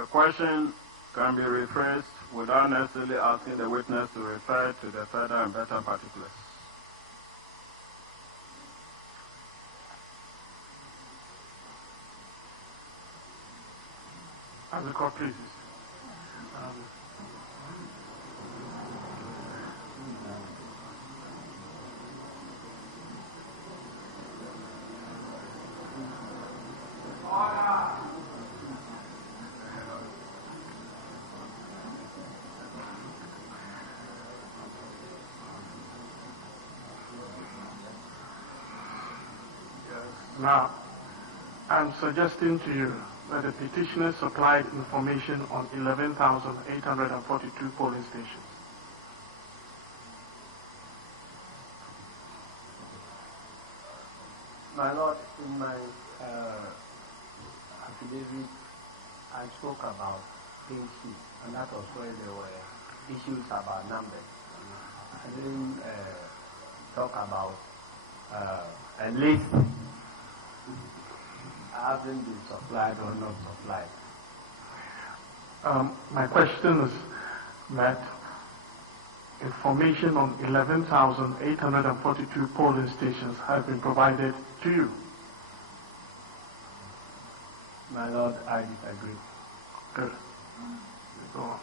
The question can be rephrased without necessarily asking the witness to refer to the further and better particulars. As the court pleases. Now, I'm suggesting to you that the petitioner supplied information on 11,842 polling stations. My Lord, in my affidavit, I spoke about things, and that was where there were issues about numbers. I didn't talk about a list having been supplied or not supplied. My question is that information on 11,842 polling stations have been provided to you. My Lord, I disagree. Good. Go on.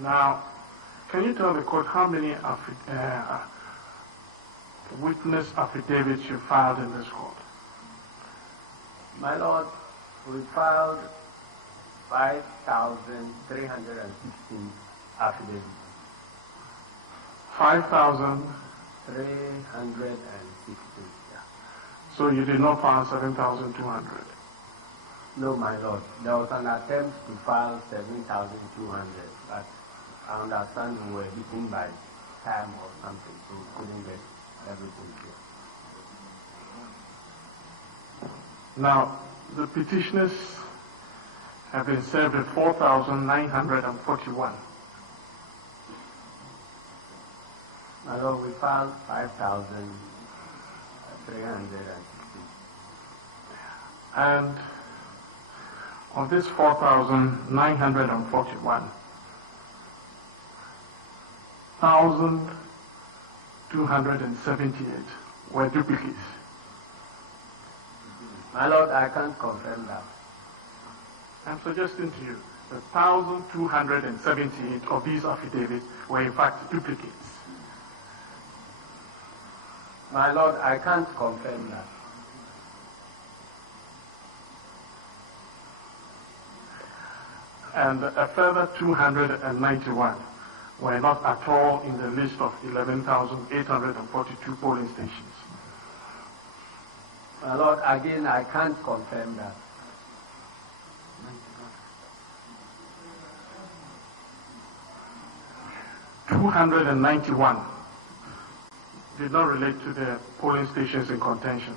Now, can you tell the court how many witness affidavits you filed in this court? My Lord, we filed 5,316 affidavits. 5,316. Yeah. So you did not file 7,200? No, my Lord. There was an attempt to file 7,200, but I understand we were beaten by time or something, so we couldn't get everything here. Now, the petitioners have been served with 4,941. My Lord, we filed 5,360. And of this 4,941, 1,278 were duplicates. My Lord, I can't confirm that. I'm suggesting to you that 1,278 of these affidavits were in fact duplicates. My Lord, I can't confirm that. And a further 291 were not at all in the list of 11,842 polling stations. My Lord, again, I can't confirm that. 291 did not relate to the polling stations in contention.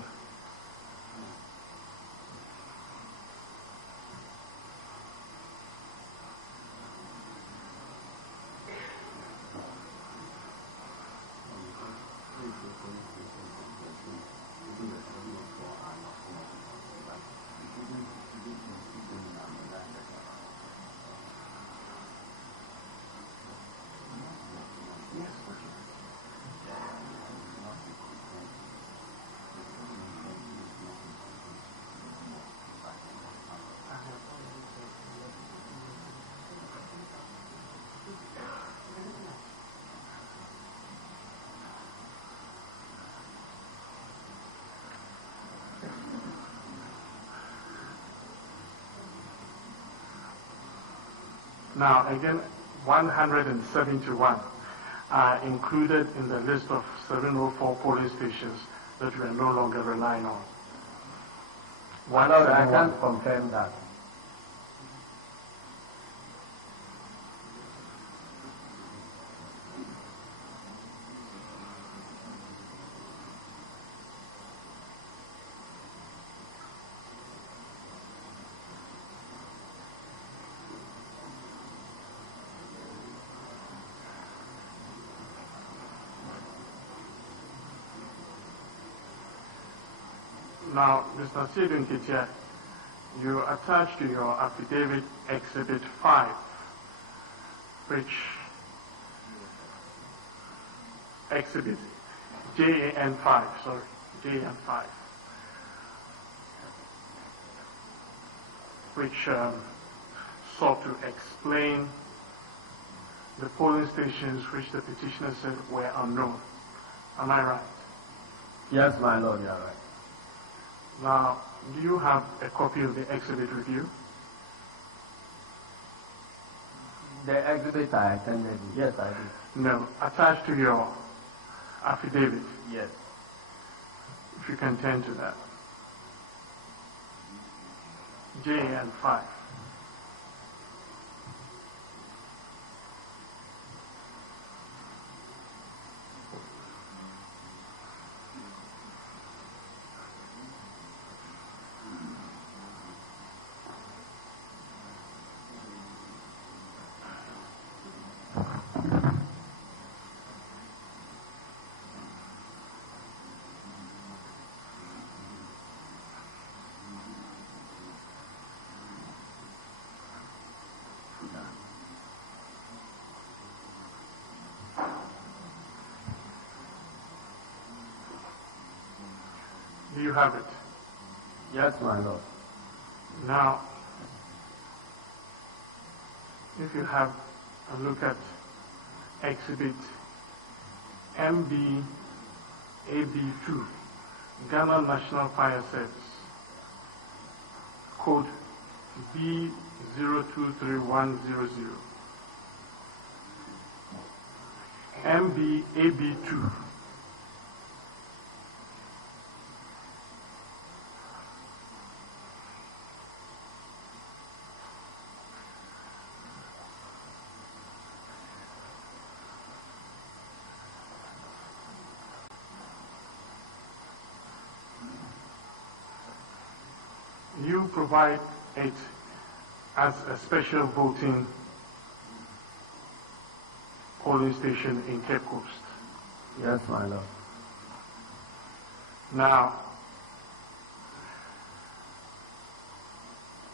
Now, again, 171 are included in the list of 704 polling stations that we are no longer relying on. My Lord, I can't confirm that. Now, Mr. Sidon Kitia, You attach to your affidavit Exhibit 5, which Exhibit JAN5, sorry, JAN5, which sought to explain the polling stations which the petitioner said were unknown. Am I right? Yes, my Lord, you are right. Now, do you have a copy of the exhibit with you? The exhibit I attended, yes, I did. No, attached to your affidavit. Yes. If you can turn to that. JAN5. Do you have it? Yes, my Lord. Now, if you have a look at Exhibit MB-AB2, Ghana National Fire Service, code B023100. MB-AB2. You provide it as a special voting polling station in Cape Coast. Yes, my Lord. Now,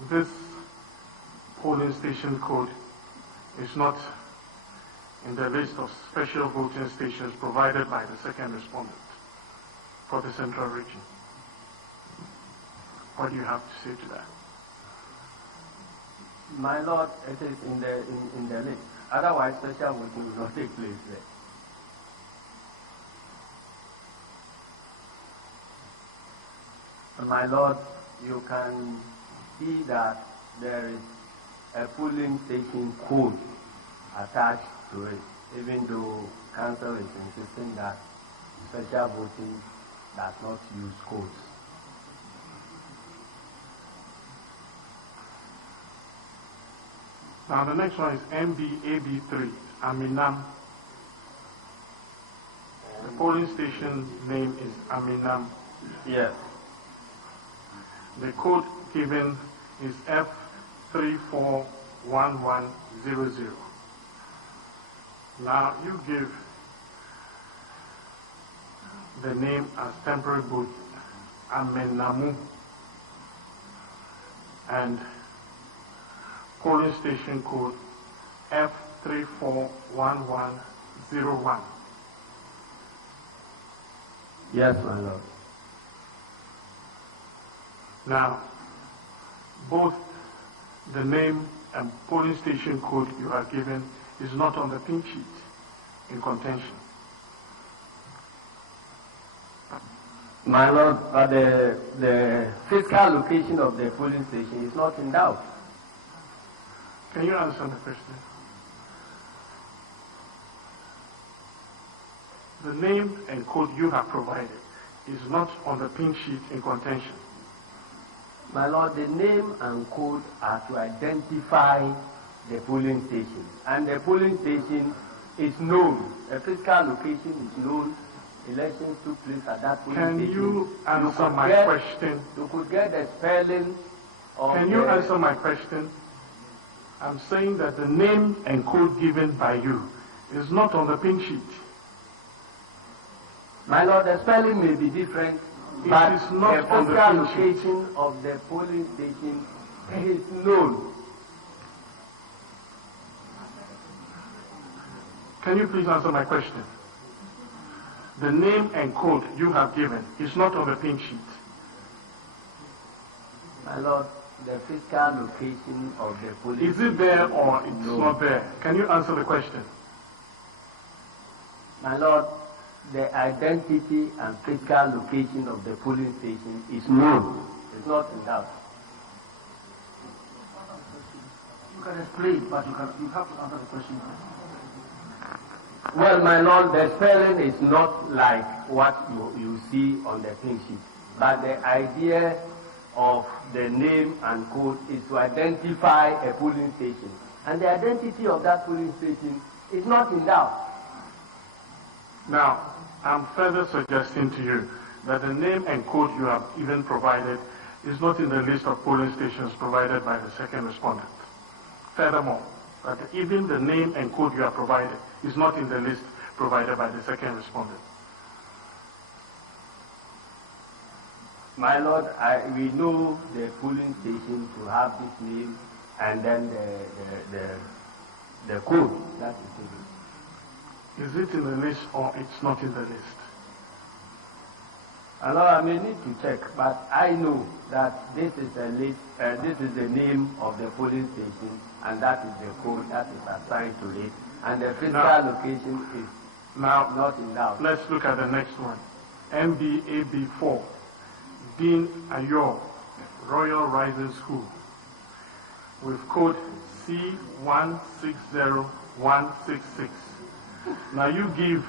this polling station code is not in the list of special voting stations provided by the second respondent for the Central Region. What do you have to say to that? My Lord, it is in the list. Otherwise, special voting will not take place there. My Lord, you can see that there is a polling station code attached to it, even though Council is insisting that special voting does not use codes. Now the next one is MB-AB3, Aminam. The polling station name is Aminam. Yes. The code given is F341100. Now you give the name as temporary booth Amenamu and polling station code F341101. Yes, my Lord. Now, both the name and polling station code you are given is not on the pink sheet in contention. My Lord, the physical location of the polling station is not in doubt. Can you answer the question? The name and code you have provided is not on the pink sheet in contention. My Lord, the name and code are to identify the polling station. And the polling station is known. The physical location is known. Elections took place at that polling station. Can you answer my question? You could get the spelling of Can you answer my question? I'm saying that the name and code given by you is not on the pink sheet. My Lord, the spelling may be different But is not the on the physical pink sheet. location of the polling station is known. Can you please answer my question? The name and code you have given is not on the pink sheet. My Lord, the physical location of the polling Is it there or it's not there? Can you answer the question? My Lord, the identity and physical location of the polling station is known. It's not in doubt. You can explain, but you have to answer the question. Well, my Lord, the spelling is not like what you see on the pink sheet, but the idea of the name and code is to identify a polling station. And the identity of that polling station is not in doubt. Now, I'm further suggesting to you that the name and code you have even provided is not in the list of polling stations provided by the second respondent. Furthermore, that even the name and code you have provided is not in the list provided by the second respondent. My Lord, we know the polling station to have this name and then the code that is in it. Is it in the list or it's not in the list? My Lord, I may need to check, but I know that this is the list, this is the name of the polling station, and that is the code that is assigned to it, and the physical location is not in doubt. Let's look at the next one. MBAB4, Dean Ayo, Royal Rising School, with code C160166. Now you give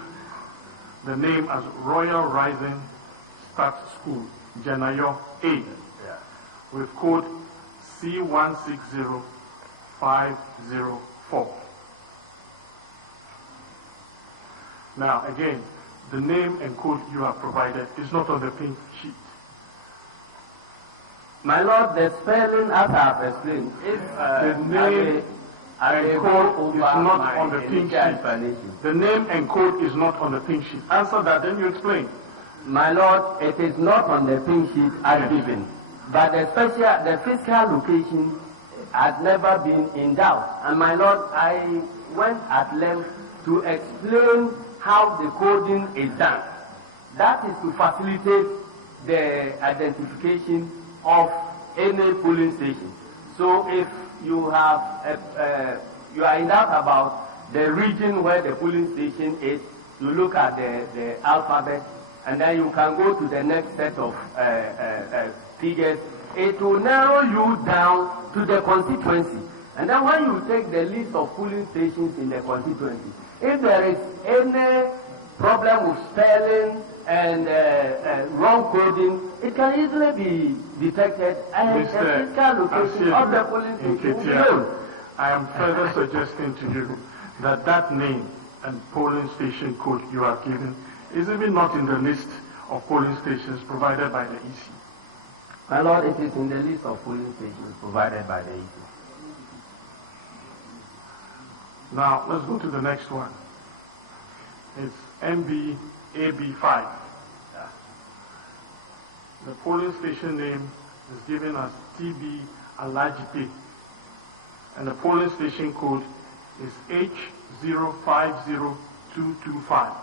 the name as Royal Rising Start School, Janayo A, with code C160504. Now again, the name and code you have provided is not on the pink sheet. My Lord, the spelling, as I have explained, if the name and code is not on the pink sheet. The name and code is not on the pink sheet. Answer that, then you explain. My Lord, it is not on the pink sheet as given, but the physical location has never been in doubt. And my Lord, I went at length to explain how the coding is done. That is to facilitate the identification of any polling station. So if you have you are in doubt about the region where the polling station is, you look at the alphabet, and then you can go to the next set of figures. It will narrow you down to the constituency. And then when you take the list of polling stations in the constituency, if there is any problem with spelling and wrong coding, it can easily be detected, and the physical location of the polling station will be known. I am further suggesting to you that that name and polling station code you have given is even not in the list of polling stations provided by the EC. My Lord, it is in the list of polling stations provided by the EC. Now, let's go to the next one. It's MBAB5. The polling station name is given as TB Alajipe, and the polling station code is H050225.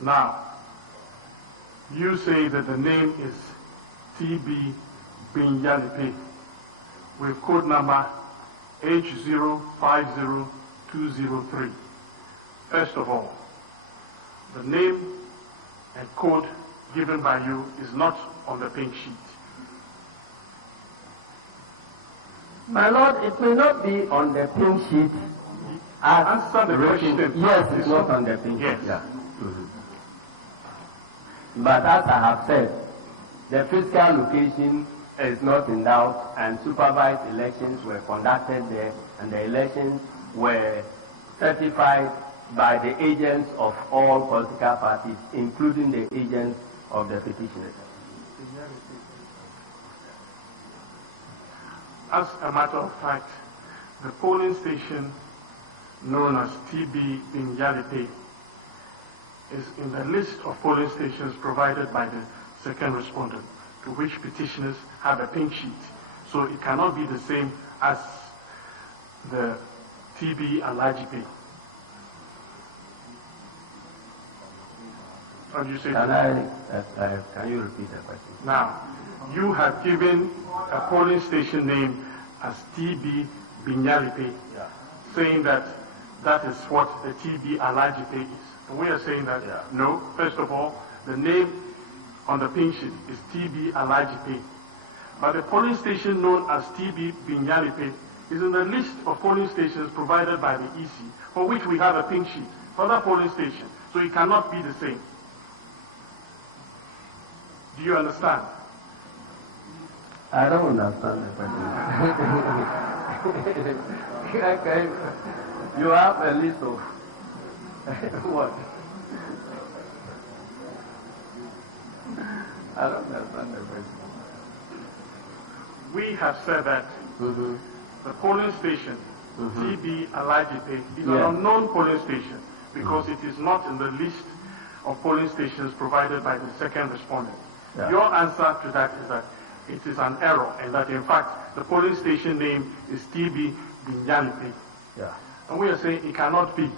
Now, you say that the name is TB Binyalipe with code number H050203. First of all, the name and code given by you is not on the pink sheet. My Lord, it may not be on the pink sheet. Answer the question. Yes, it's not on the pink sheet. Yes. Yeah. But as I have said, the physical location is not in doubt, and supervised elections were conducted there, and the elections were certified by the agents of all political parties, including the agents of the petitioners. As a matter of fact, the polling station known as TB in Yalipe is in the list of polling stations provided by the second respondent, to which petitioners have a pink sheet. So it cannot be the same as the TB and IGP. What do you say? Can you repeat the question? Now, you have given a polling station name as TB Binyaripe, saying that that is what the TB and IGP is. And we are saying that, no, first of all, the name on the pink sheet is TB and IGP. But the polling station known as TB Binyaripe is in the list of polling stations provided by the EC, for which we have a pink sheet for that polling station. So it cannot be the same. Do you understand? I don't understand the question. Okay. You have a list of what? I don't understand the question. We have said that the polling station, TB Alajite, is an unknown polling station because it is not in the list of polling stations provided by the second respondent. Yeah. Your answer to that is that it is an error and that in fact the polling station name is TB Binyalipe. Yeah. And we are saying it cannot be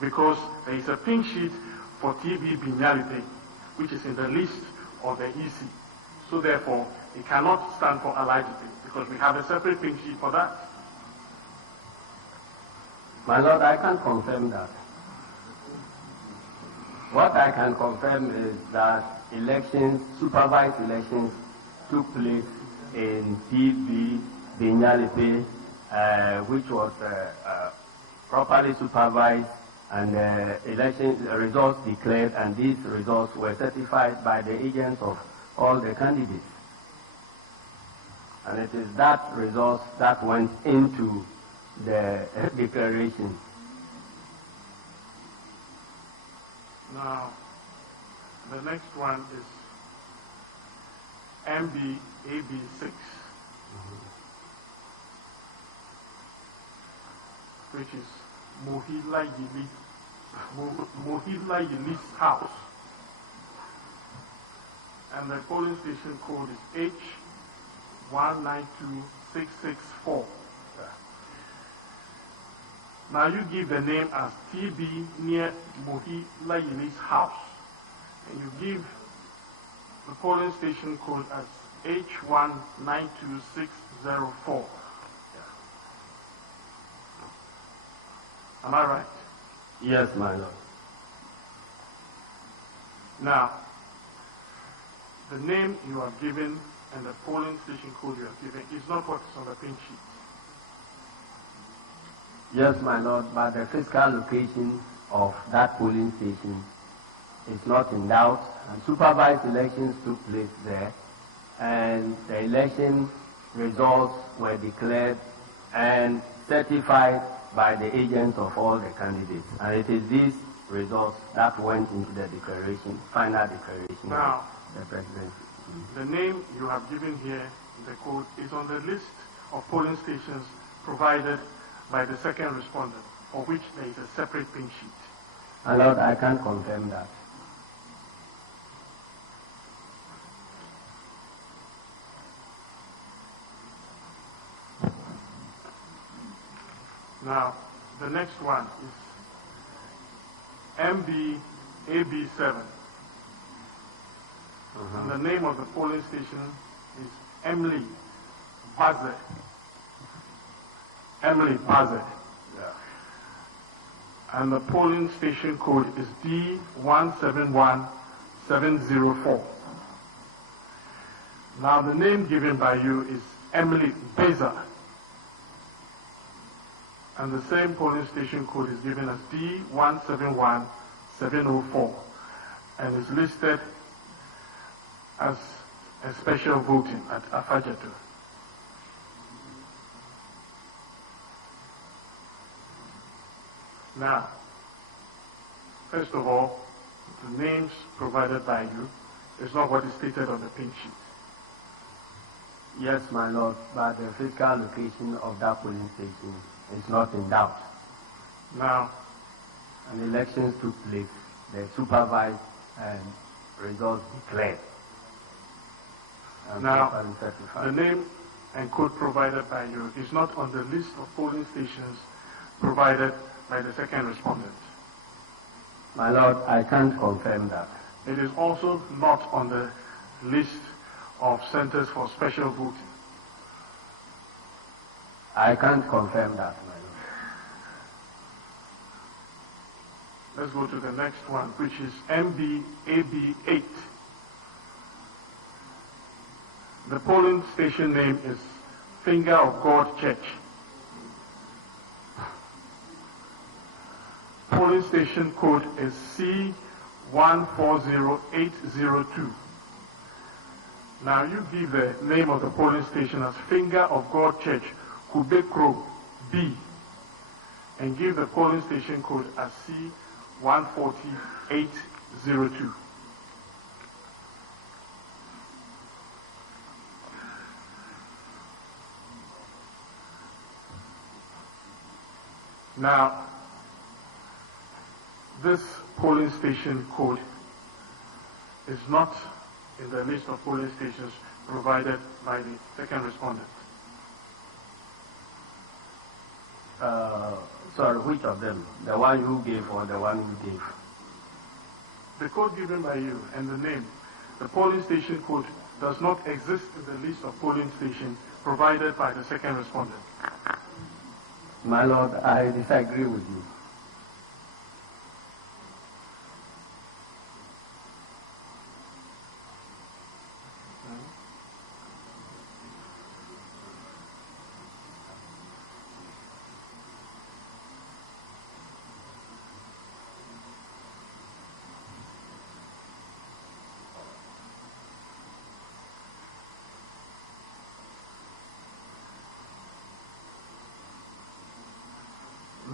because there is a pink sheet for TB Binyalipe, which is in the list of the EC. So therefore, it cannot stand for Alajite because we have a separate pink sheet for that. My Lord, I can confirm that. What I can confirm is that elections, supervised elections, took place in TB Binyalipe, which was properly supervised, and election results declared, and these results were certified by the agents of all the candidates. And it is that result that went into the declaration. Now, the next one is MBAB6, which is Mohila Yili's house. And the polling station code is H192664. Now you give the name as TB near Mohila Yili's house. And you give the polling station code as H192604. Am I right? Yes, my Lord. Now, the name you have given and the polling station code you have given is not what is on the pink sheet. Yes, my Lord, but the physical location of that polling station is not in doubt, and supervised elections took place there, and the election results were declared and certified by the agents of all the candidates. And it is these results that went into the declaration, final declaration now, of the presidency. The name you have given here in the code is on the list of polling stations provided by the second respondent, for which there is a separate pink sheet. My Lord, I can confirm that. Now, the next one is MBAB7. And the name of the polling station is Emily Paze. Emily Paze. And the polling station code is D171704. Now, the name given by you is Emily Beza. And the same polling station code is given as D171704 and is listed as a special voting at Afajato. Now, first of all, the names provided by you is not what is stated on the pink sheet. Yes, my Lord, but the physical location of that polling station is not in doubt. Now, and elections took place, they supervised and results declared. I'm Now, properly certified. the name and code provided by you is not on the list of polling stations provided by the second respondent. My Lord, I can't confirm that. It is also not on the list of centers for special voting. I can't confirm that, my Lord. Let's go to the next one, which is MBAB8. The polling station name is Finger of God Church. Polling station code is C140802. Now you give the name of the polling station as Finger of God Church, Kubekro B, and give the polling station code as C140802. Now, this polling station code is not in the list of polling stations provided by the second respondent. Sorry, which of them? The one you gave or the one you gave? The code given by you and the name, the polling station code does not exist in the list of polling stations provided by the second respondent. My Lord, I disagree with you.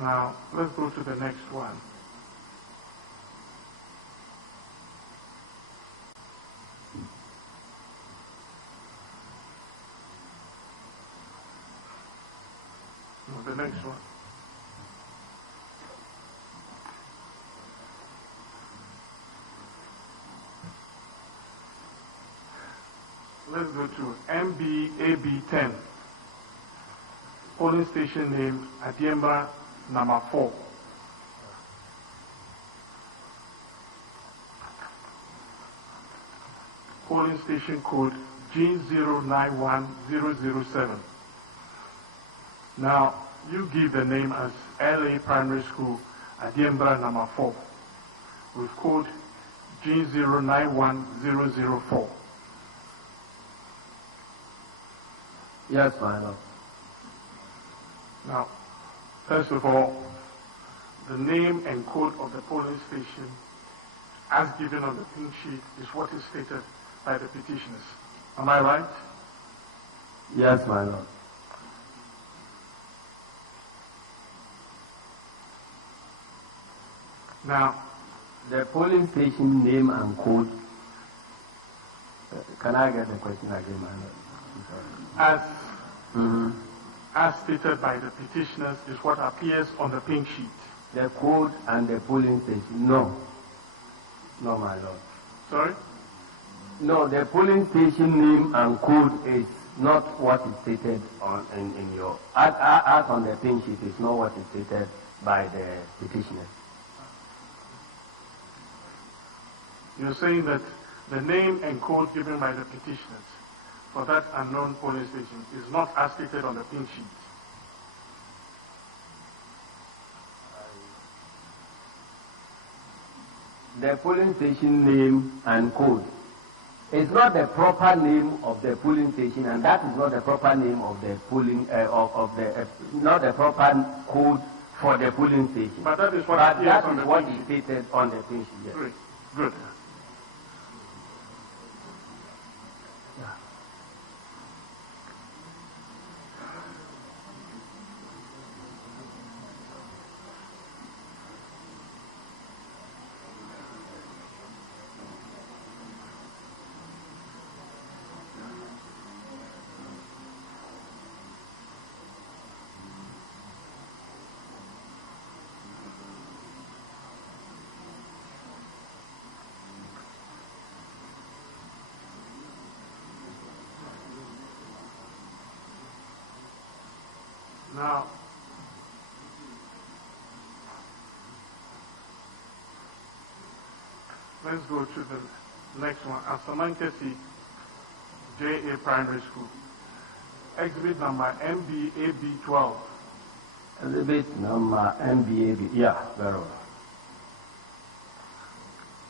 Now, let's go to the next one. No, the next one. Let's go to MBAB10. Polling station name Adiembra number 4. Polling station code G091007. Now, you give the name as LA Primary School Adiembra number 4 with code G091004. Yes, my Lord. Now, first of all, the name and code of the polling station as given on the pink sheet is what is stated by the petitioners. Am I right? Yes, my Lord. Now, the polling station name and code. Can I get the question again, my Lord? as stated by the petitioners is what appears on the pink sheet. The code and the polling station. No. No, my Lord. Sorry? No, the polling station name and code is not what is stated on in your as on the pink sheet is not what is stated by the petitioners. You're saying that the name and code given by the petitioners for that unknown polling station is not as stated on the pink sheet. The polling station name and code is not the proper name of the polling station, and that is not the proper name of the polling not the proper code for the polling station. But that is what appears on the what pink is sheet. stated on the pink sheet. Yes. Great. Good. Now, let's go to the next one. Asamankesi JA Primary School. Exhibit number MBAB12. Exhibit number MBAB. Yeah, very well.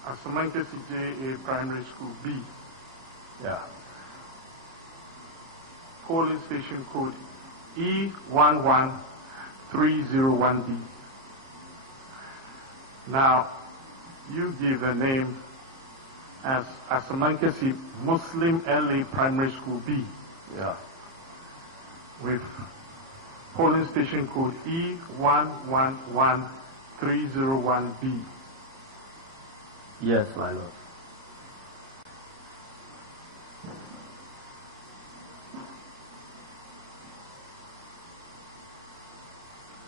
Asamankesi JA Primary School B. Yeah. Polling station code E11301B. Now, you give a name as Asamankesi Muslim LA Primary School B. Yeah. With polling station code E111301B. Yes, my lord.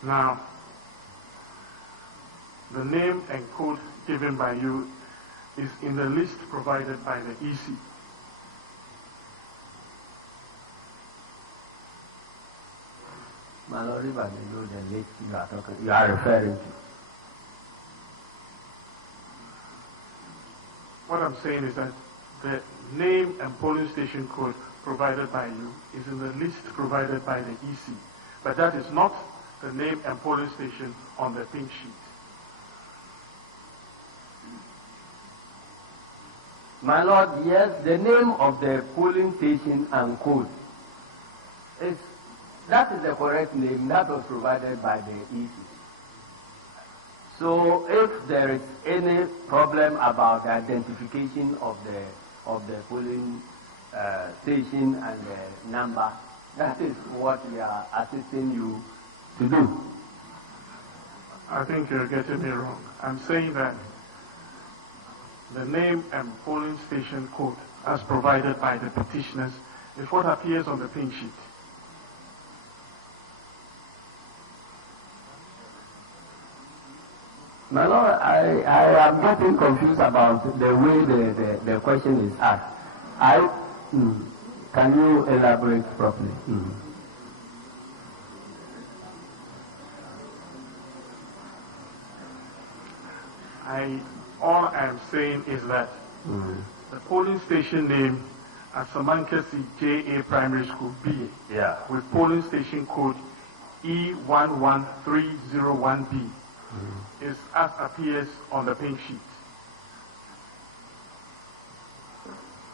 Now, the name and code given by you is in the list provided by the EC. My lord, if I may know the list you are referring to. What I'm saying is that the name and polling station code provided by you is in the list provided by the EC. But that is not the name and polling station on the pink sheet. My lord, yes, the name of the polling station and code that is the correct name that was provided by the EC. So if there is any problem about the identification of the polling station and the number, that is what we are assisting you to do. I think you're getting me wrong. I'm saying that the name and polling station code as provided by the petitioners is what appears on the pink sheet. My lord, I am getting confused about the way the question is asked. Can you elaborate properly? All I'm saying is that the polling station name at Samankesi JA Primary School B, with polling station code E11301B, is as appears on the pink sheet.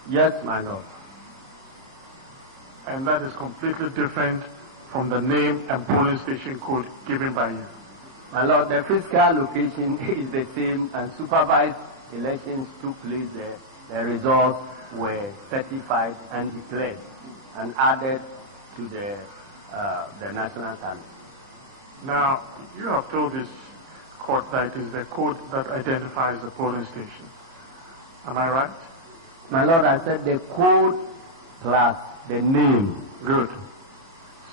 Yes, my lord. And that is completely different from the name and polling station code given by you. My lord, the physical location is the same, and supervised elections took place there. The results were certified and declared and added to the national tally. Now, you have told this court that it is the code that identifies the polling station. Am I right? My lord, I said the code plus the name. Good.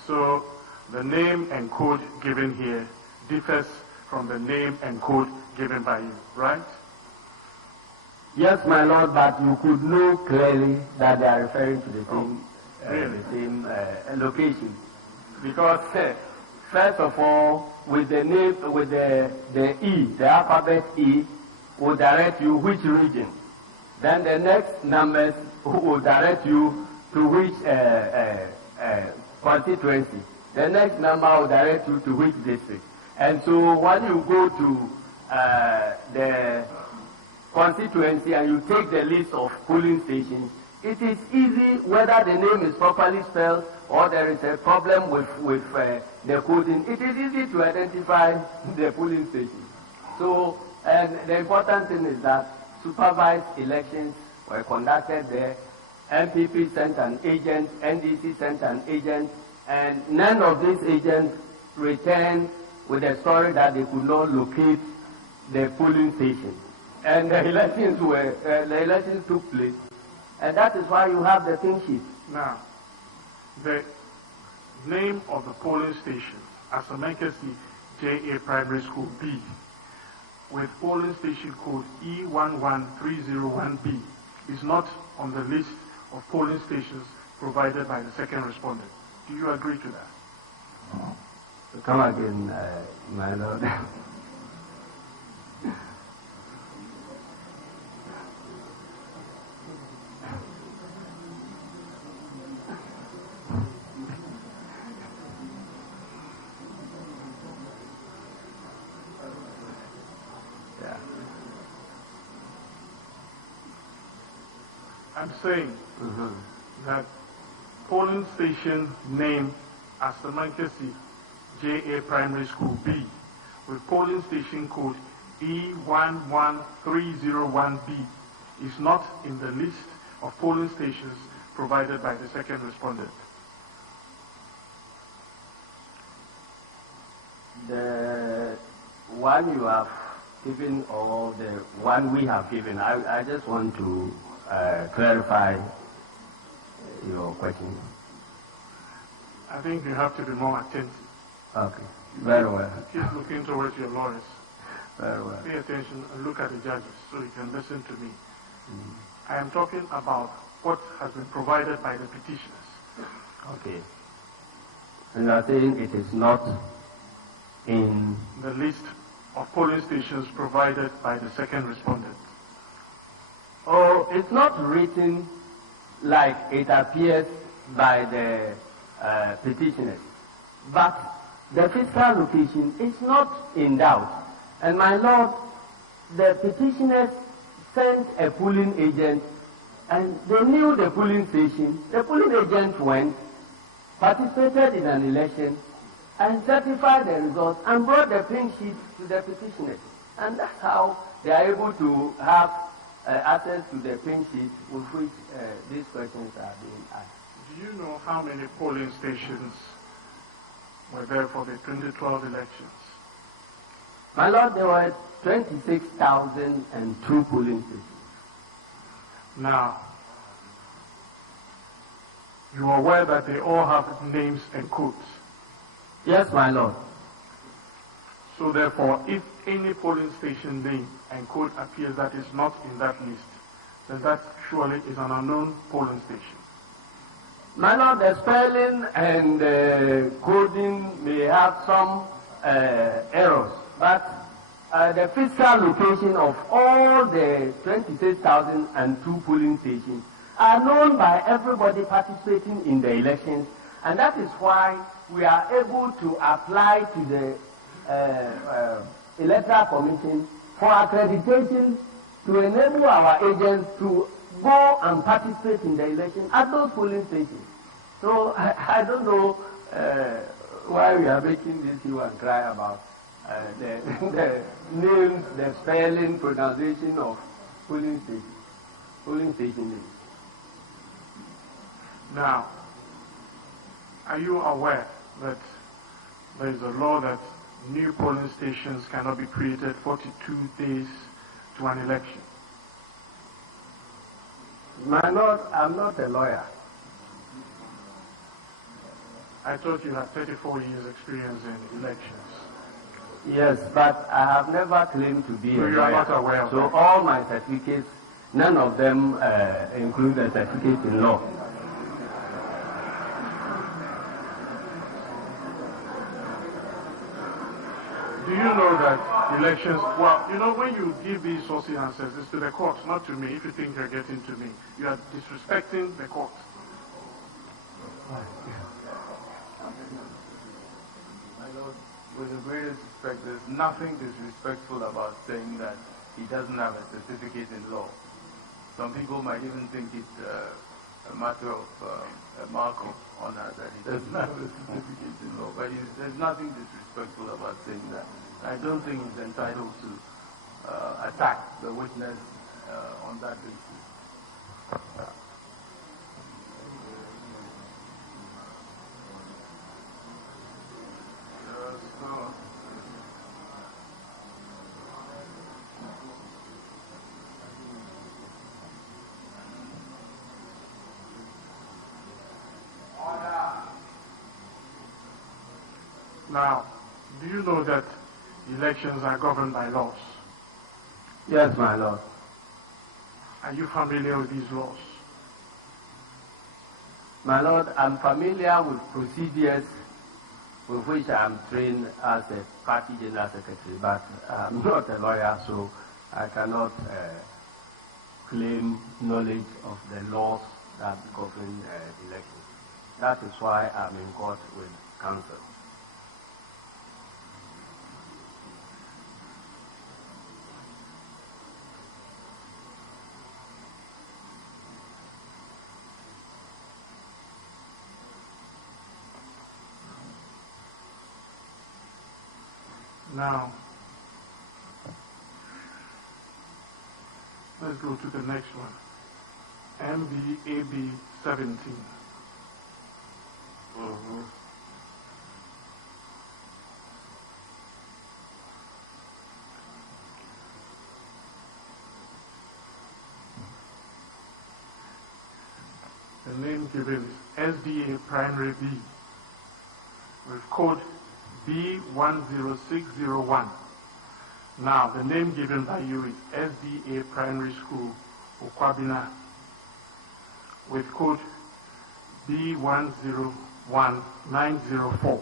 So the name and code given here differs from the name and code given by you, right? Yes, my lord, but you could know clearly that they are referring to the same location. Because first of all, with the name, with the E, the alphabet E, will direct you which region. Then the next numbers will direct you to which constituency. The next number will direct you to which district. And so when you go to the constituency and you take the list of polling stations, it is easy whether the name is properly spelled or there is a problem with the coding. It is easy to identify the polling station. So, and the important thing is that supervised elections were conducted there. MPP sent an agent, NDC sent an agent, and none of these agents returned with a story that they could not locate the polling station. And the elections took place, and that is why you have the pink sheet. Now, the name of the polling station, Asamankesi JA Primary School B, with polling station code E11301B, is not on the list of polling stations provided by the second respondent. Do you agree to that? Come again, my lord. I'm saying that polling station name as the Manchester JA Primary School B with polling station code E11301B is not in the list of polling stations provided by the second respondent. The one you have given or the one we have given, I just want to clarify your question. I think you have to be more attentive. Okay, very well. Keep looking towards your lawyers. Very well. Pay attention and look at the judges so you can listen to me. I am talking about what has been provided by the petitioners. Okay. And you are saying it is not in the list of polling stations provided by the second respondent. Oh, it's not written like it appears by the petitioners, but the physical location is not in doubt. And my lord, the petitioners sent a polling agent, and they knew the polling station. The polling agent went, participated in an election, and certified the results, and brought the pink sheet to the petitioners. And that's how they are able to have access to the pink sheet with which these questions are being asked. Do you know how many polling stations were there for the 2012 elections? My lord, there were 26,002 polling stations. Now, you are aware that they all have names and codes? Yes, my lord. So therefore, if any polling station name and code appears that is not in that list, then that surely is an unknown polling station. My lord, the spelling and coding may have some errors, but the physical location of all the 26,002 polling stations are known by everybody participating in the elections, and that is why we are able to apply to the Electoral Commission for accreditation to enable our agents to go and participate in the election at those polling stations. So I don't know why we are making this hue and cry about the names, the spelling, pronunciation of polling station names. Now, are you aware that there is a law that new polling stations cannot be created 42 days to an election? My lord, I'm not a lawyer. I thought you had 34 years experience in elections. Yes, but I have never claimed to be a lawyer. You are not aware of so that. all my certificates, none of them include a certificate in law. Do you know that elections, well, you know, when you give these sources answers, it's to the court, not to me. If you think you're getting to me, you are disrespecting the court. My lord, with the greatest respect, there's nothing disrespectful about saying that he doesn't have a certificate in law. Some people might even think it's a matter of a mark of honor that he doesn't have a certificate in law. But there's nothing disrespectful about saying that. I don't think he's entitled to attack the witness on that basis. Now, do you know that elections are governed by laws? Yes, my lord. Are you familiar with these laws? My lord, I'm familiar with procedures with which I'm trained as a party general secretary, but I'm not a lawyer, so I cannot claim knowledge of the laws that govern elections. That is why I'm in court with counsel. Now, let's go to the next one. MVAB 17. The name given is SDA Primary B with code B10601. Now, the name given by you is SDA Primary School, Okwabina, with code B101904.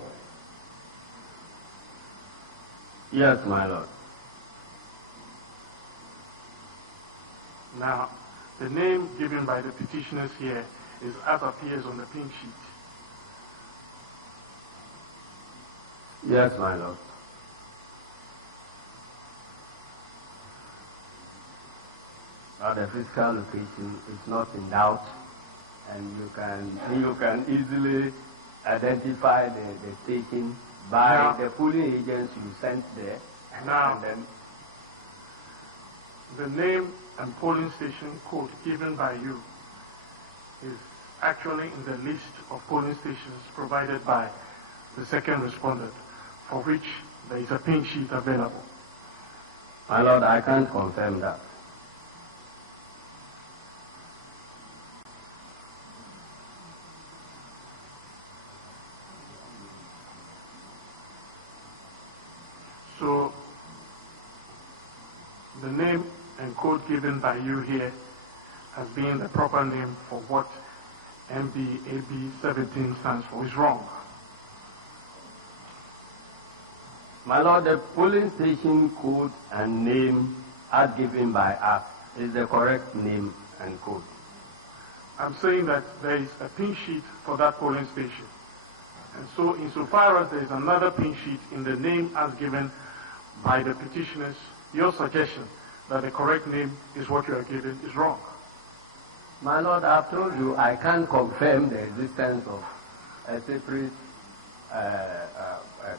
Yes, my lord. Now, the name given by the petitioners here is as appears on the pink sheet. Yes, my lord. The physical location is not in doubt, and you can easily identify the station by the polling agents you sent there. Now, and then the name and polling station code given by you is actually in the list of polling stations provided by the second respondent, for which there is a pink sheet available. My lord, I can't confirm that. So, the name and code given by you here as being the proper name for what MBAB 17 stands for is wrong. My lord, the polling station code and name as given by us is the correct name and code. I'm saying that there is a pink sheet for that polling station. And so insofar as there is another pink sheet in the name as given by the petitioners, your suggestion that the correct name is what you are given is wrong. My lord, I've told you I can't confirm the existence of a separate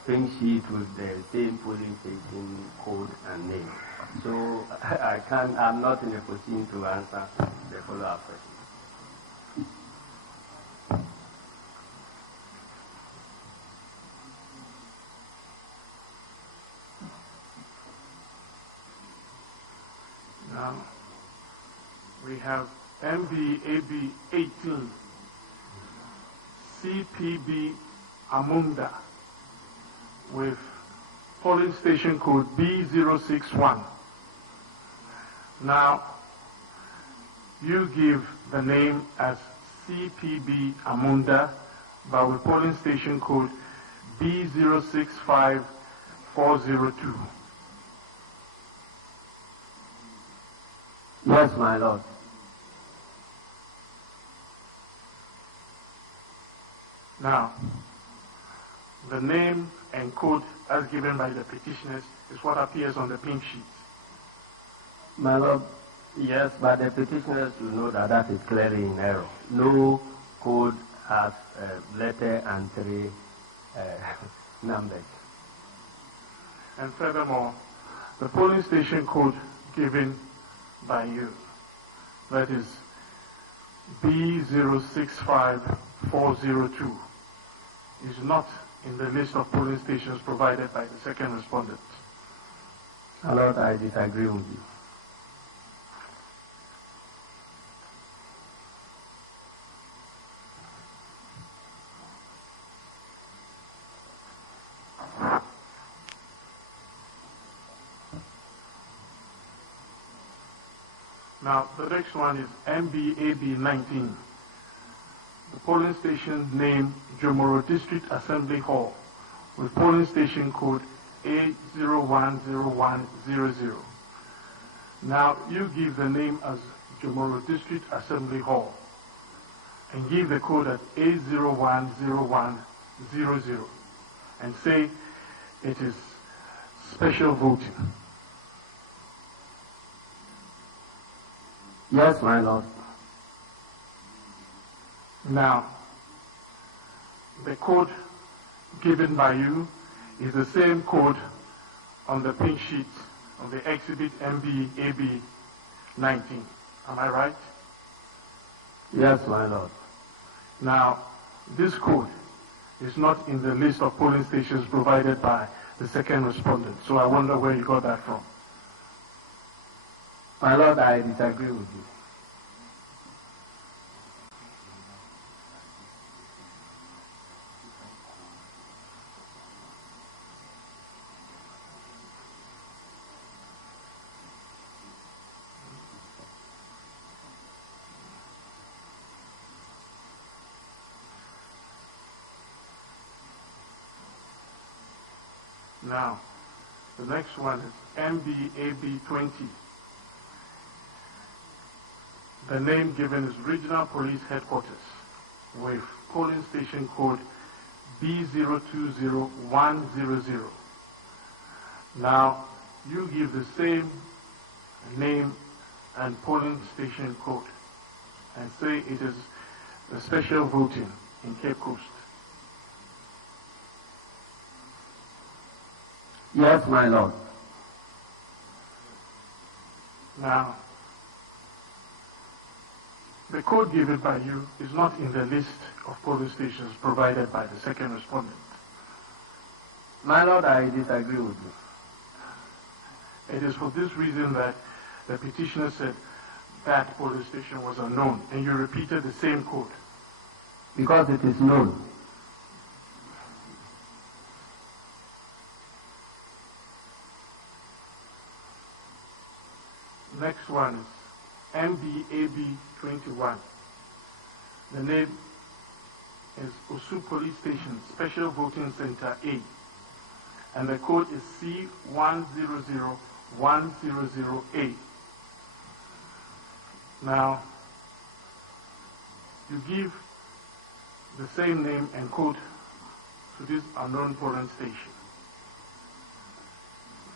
pink sheet with the same polling station code and name. So I'm not in a position to answer the follow-up question. Now, we have MBAB 18, CPB Amunda, with polling station code B061. Now, you give the name as CPB Amunda, but with polling station code B065402. Yes, my lord. Now, the name and code as given by the petitioners is what appears on the pink sheet. My lord, yes, but the petitioners will know that that is clearly in error. No code has letter and 3 numbers. And furthermore, the polling station code given by you, that is B065402, is not in the list of polling stations provided by the second respondent. My lord, I disagree with you. Now, the next one is MBAB 19. The polling station name, Jomoro District Assembly Hall, with polling station code A010100. Now you give the name as Jomoro District Assembly Hall and give the code at A010100 and say it is special voting. Yes, my lord. Now, the code given by you is the same code on the pink sheet of the exhibit MB-AB 19. Am I right? Yes, my lord. Now, this code is not in the list of polling stations provided by the second respondent, so I wonder where you got that from. My lord, I disagree with you. Now, the next one is MB-AB 20. The name given is Regional Police Headquarters with polling station code B020100. Now, you give the same name and polling station code and say it is a special voting in Cape Coast. Yes, my lord. Now, the code given by you is not in the list of polling stations provided by the second respondent. My lord, I disagree with you. It is for this reason that the petitioner said that polling station was unknown, and you repeated the same code. Because it is known. Next one is MB-AB 21. The name is Osu Police Station Special Voting Center A, and the code is C100100A. Now, you give the same name and code to this unknown polling station.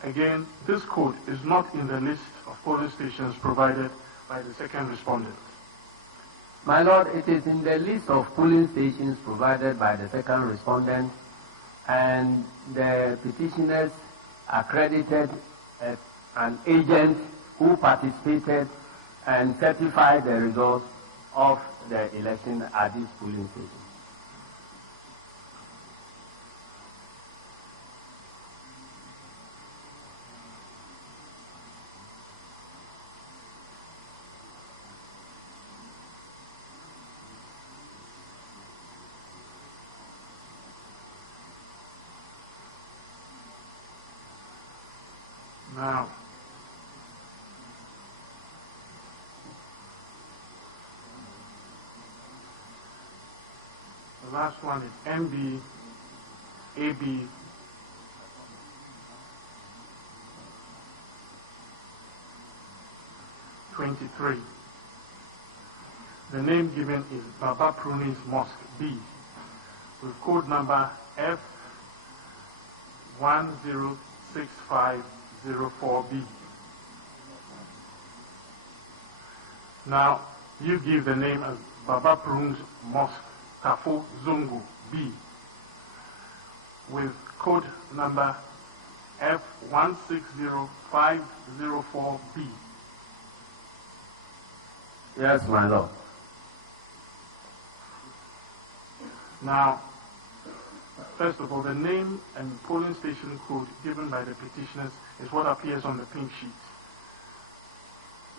Again, this code is not in the list of polling stations provided by the second respondent. My lord, it is in the list of polling stations provided by the second respondent, and the petitioners accredited an agent who participated and certified the results of the election at this polling station. Now, the last one is MB-AB 23. The name given is Baba Prunis Mosque B with code number F106504B. Now, you give the name as Baba Prunis Mosque Tafo Zungu B with code number F160504B. Yes, my lord. Now, first of all, the name and polling station code given by the petitioners is what appears on the pink sheet.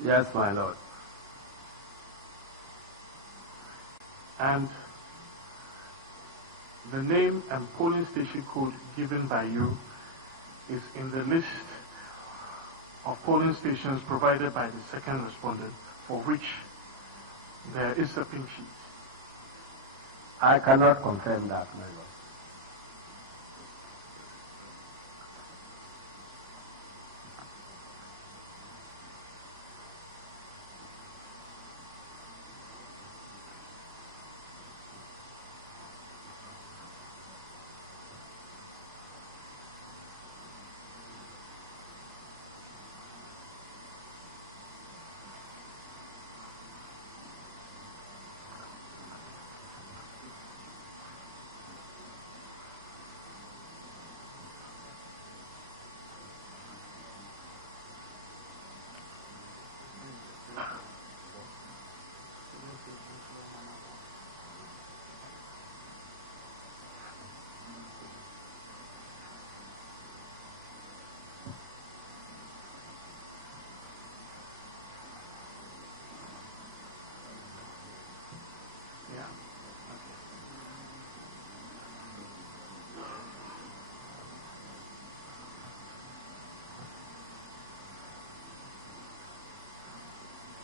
Yes, my lord. And the name and polling station code given by you is in the list of polling stations provided by the second respondent, for which there is a pink sheet. I cannot confirm that, my lord.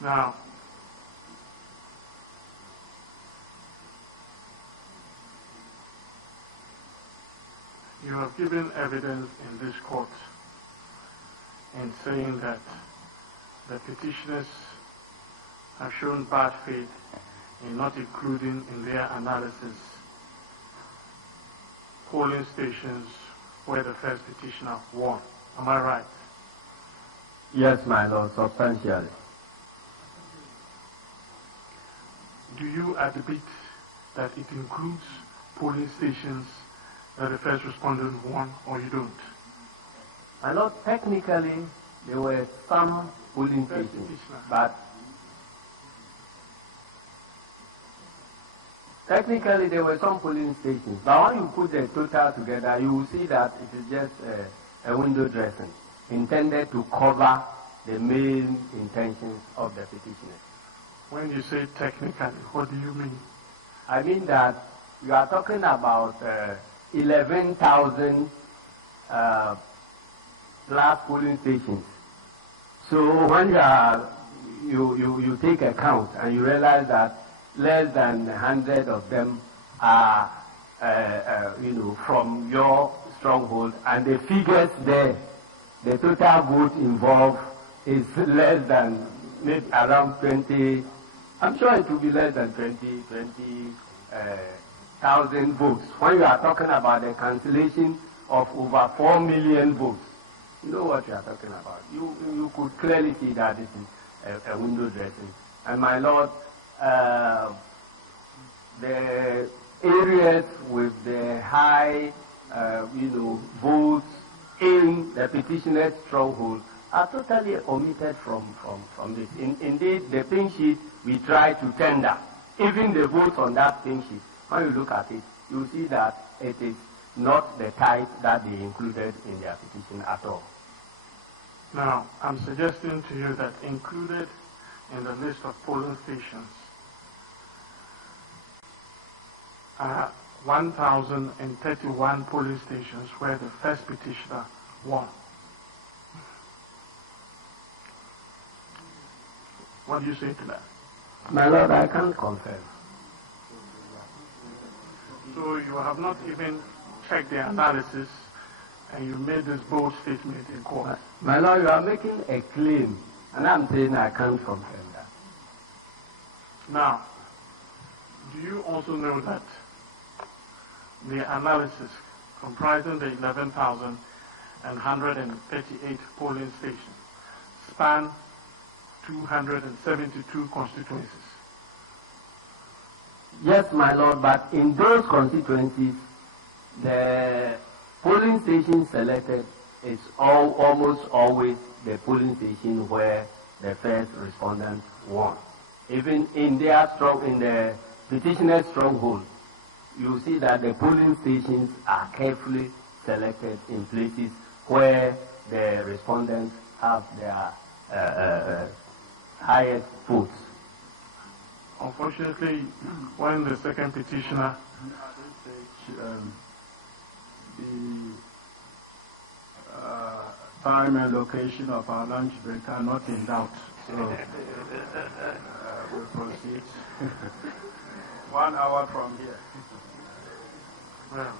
Now, you have given evidence in this court in saying that the petitioners have shown bad faith in not including in their analysis polling stations where the first petitioner won. Am I right? Yes, my lord, substantially. Do you admit that it includes polling stations that the first respondent won, or you don't? My lord, technically, there were some polling stations, but technically there were some polling stations. But when you put the total together, you will see that it is just a window dressing intended to cover the main intentions of the petitioners. When you say technically, what do you mean? I mean that you are talking about 11,000 plus polling stations. So when you take account and you realize that less than 100 of them are from your stronghold, and the figures there, the total vote involved is less than maybe around 20. I'm sure it will be less than 20,000 votes. When you are talking about the cancellation of over 4 million votes, you know what you are talking about. You could clearly see that this is a window dressing. And my lord, the areas with the high, votes in the petitioner's stronghold are totally omitted from this. Indeed, the pink sheet we try to tender, even the votes on that pink sheet, when you look at it, you see that it is not the type that they included in their petition at all. Now, I'm suggesting to you that included in the list of polling stations are 1,031 polling stations where the first petitioner won. What do you say to that? My lord, I can't confirm. So you have not even checked the analysis and you made this bold statement in court. My lord, you are making a claim, and I'm saying I can't confirm that. Now, do you also know that the analysis comprising the 11,138 polling stations span 272 constituencies? Yes, my lord, but in those constituencies, the polling station selected is almost always the polling station where the first respondent won. Even in the petitioner's stronghold, you see that the polling stations are carefully selected in places where the respondents have their highest votes. Unfortunately, when the second petitioner, At this stage, the time and location of our lunch break are not in doubt. So we'll proceed. 1 hour from here. well,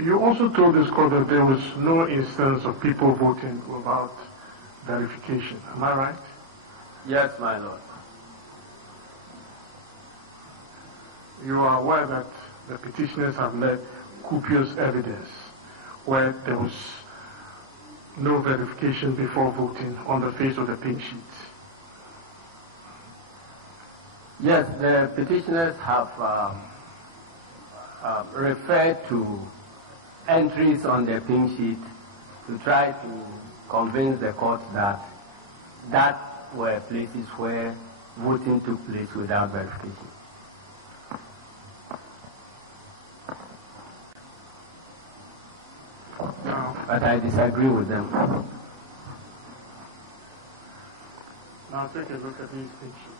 You also told this court that there was no instance of people voting without verification. Am I right? Yes, my lord. You are aware that the petitioners have led copious evidence where there was no verification before voting on the face of the pink sheet. Yes, the petitioners have referred to entries on the pink sheet to try to convince the court that were places where voting took place without verification. Now, But I disagree with them. now take a look at these pink sheets.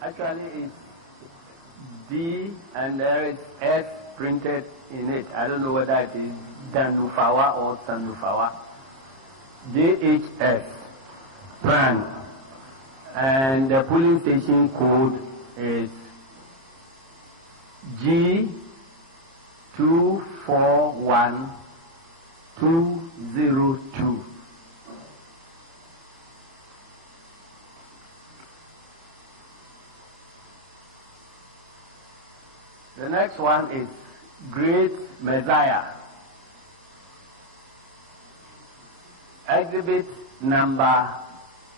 Actually, it's D and there is S printed in it. I don't know whether it is Danufawa or Sanufawa. JHS brand. And the polling station code is G241202. The next one is Great Messiah. Exhibit number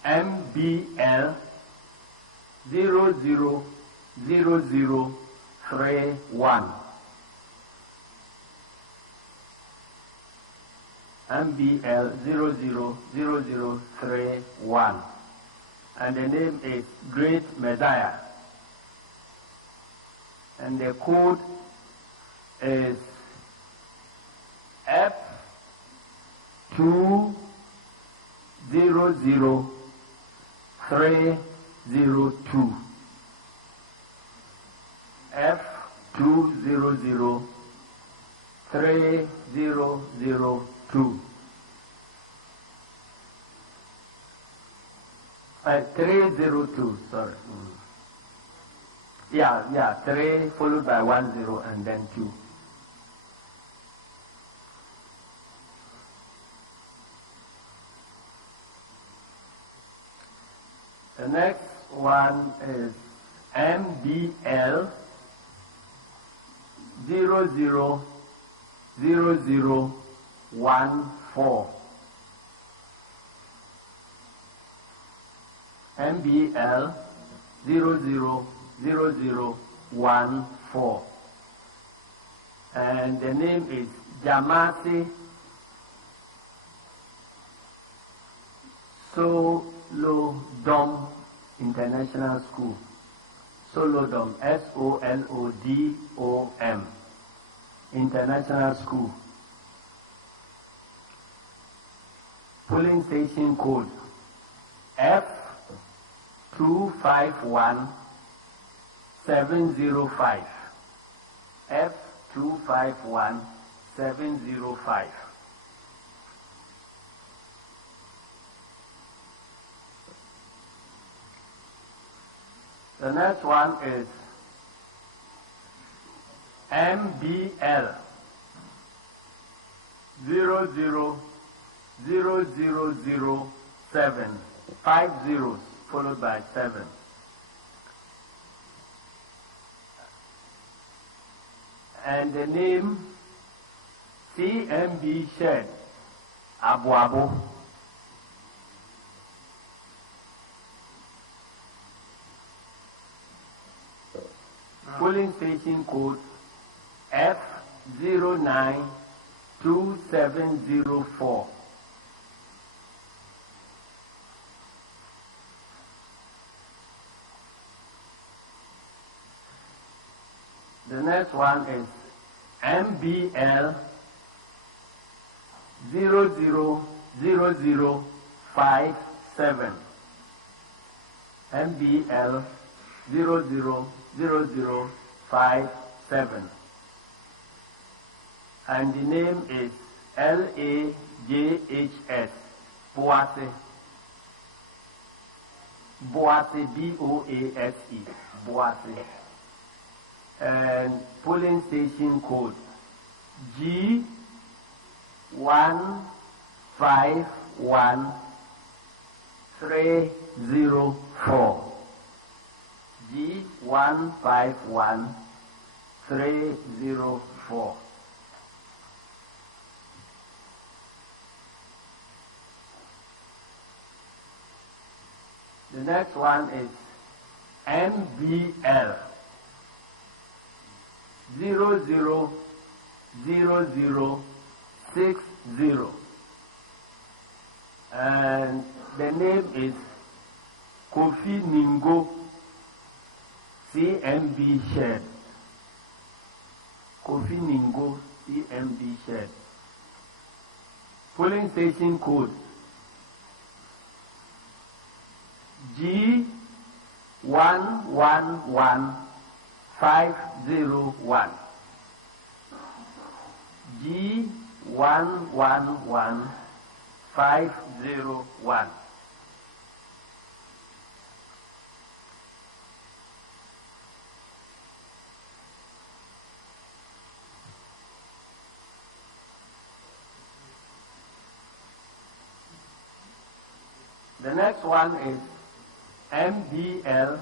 MBL 000031. MBL 000031. And the name is Great Messiah. And the code is F200302. F200302. 302, sorry. Yeah, 3 followed by 10 and then 2. The next one is MBL 000014. MBL 000014. And the name is Jamasi Solodom International School. Solodom, SOLODOM International School. Polling station code F251705. F251705. The next one is MBL 000007. 5 zeros followed by 7. And the name CMB Shed Abu Abu. Polling station code F092704. The next one is MBL 000057. MBL 000057. And the name is LAJHS Boase. Boase, BOASE. Boase. And polling station code G151304. G151304. The next one is MBL 000060. And the name is Kofi Ningo CMB Shed. Kofi Ningo CMB Shed. Polling station code G151304. G111501. G111501. The next one is MBL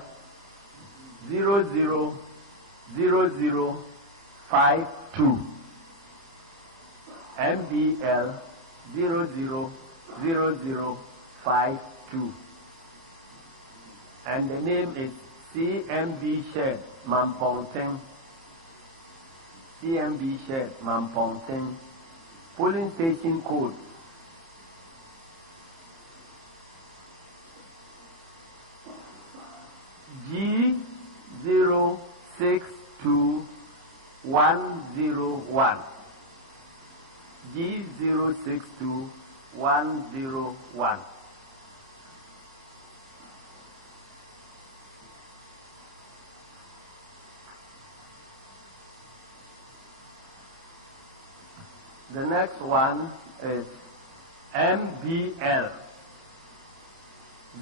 000052. MBL 000052. And the name is CMB Shed Mamponteng. CMB Shed Mamponteng. Polling station code G062101. G062101. The next one is MBL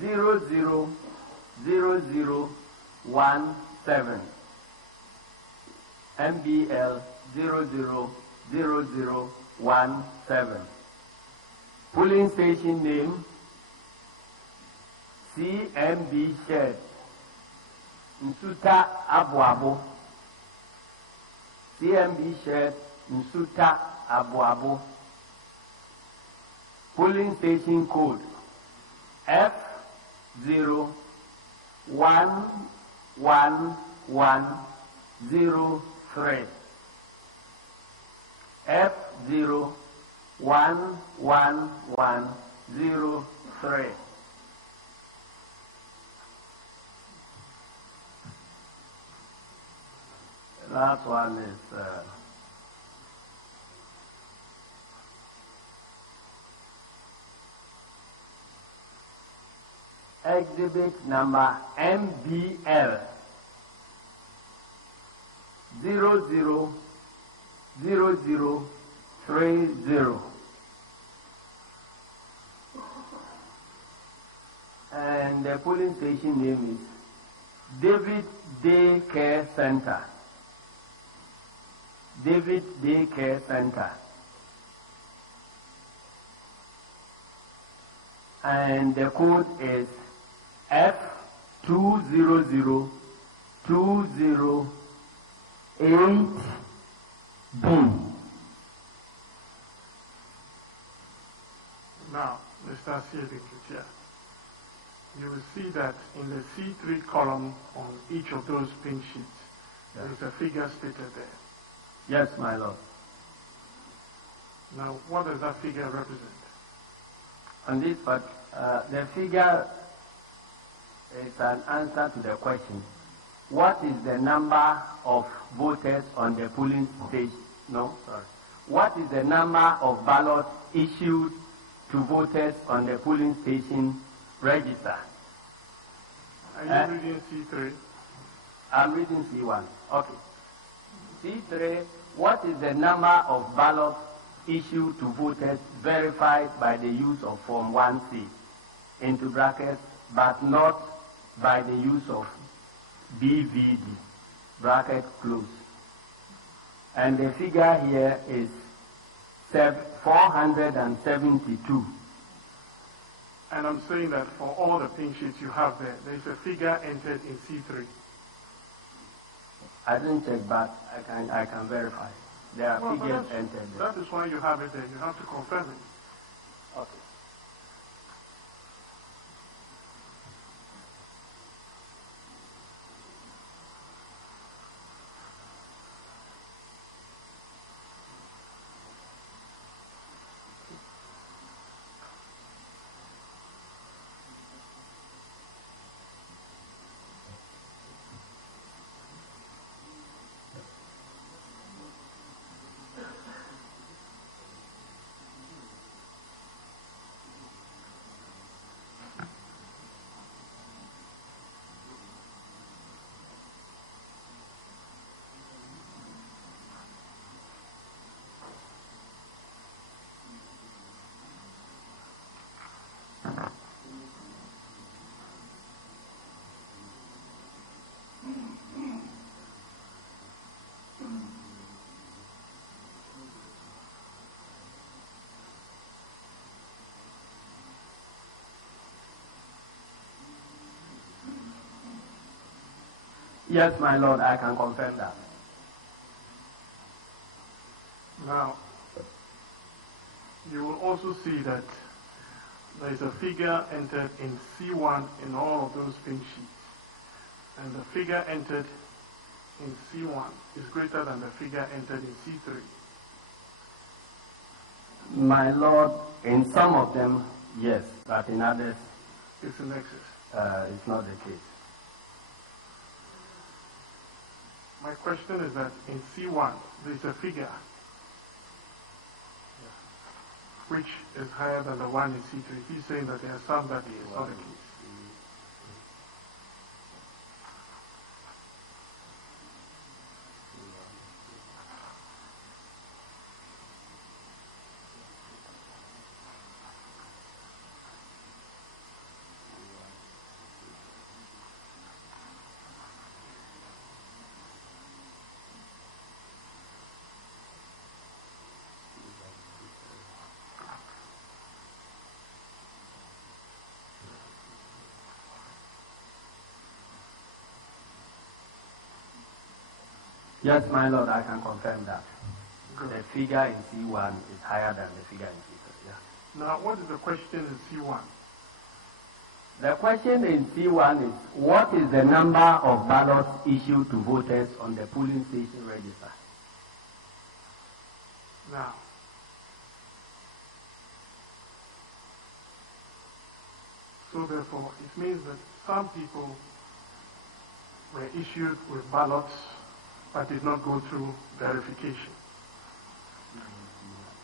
000017. MBL 000017. Polling station name CMB Shed Nsuta Abuabo. CMB Shed Nsuta Abuabo. Polling station code F011103. F011103. The last one is exhibit number MBL 000030. And the polling station name is David Day Care Center. David Day Care Center. And the code is F200208B. Now, Mr. Secretary, you will see that in the C3 column on each of those pin sheets, there is a figure stated there. Yes, my lord. Now, what does that figure represent? On this, but the figure is an answer to the question. What is the number of voters on the polling station? No, sorry. What is the number of ballots issued to voters on the polling station register? Are you reading C3? I'm reading C1. Okay. C3, what is the number of ballots issued to voters verified by the use of Form 1C, into brackets, but not by the use of BVD, bracket close. And the figure here is 472. And I'm saying that for all the pin sheets you have there, there's a figure entered in C3. I didn't check, but I can verify. There are figures entered there. That is why you have it there. You have to confirm it. Okay. Yes, my Lord, I can confirm that. Now, you will also see that there is a figure entered in C1 in all of those pink sheets. And the figure entered in C1 is greater than the figure entered in C3. My Lord, in some of them, yes, but in others, It's in excess. it's not the case. My question is that in C1, there is a figure which is higher than the one in C3. He's saying that there are some that is not the case. Yes, my Lord, I can confirm that. Good. The figure in C1 is higher than the figure in C3. Yeah. Now, what is the question in C1? The question in C1 is, what is the number of ballots issued to voters on the polling station register? Now, so therefore, it means that some people were issued with ballots but did not go through verification.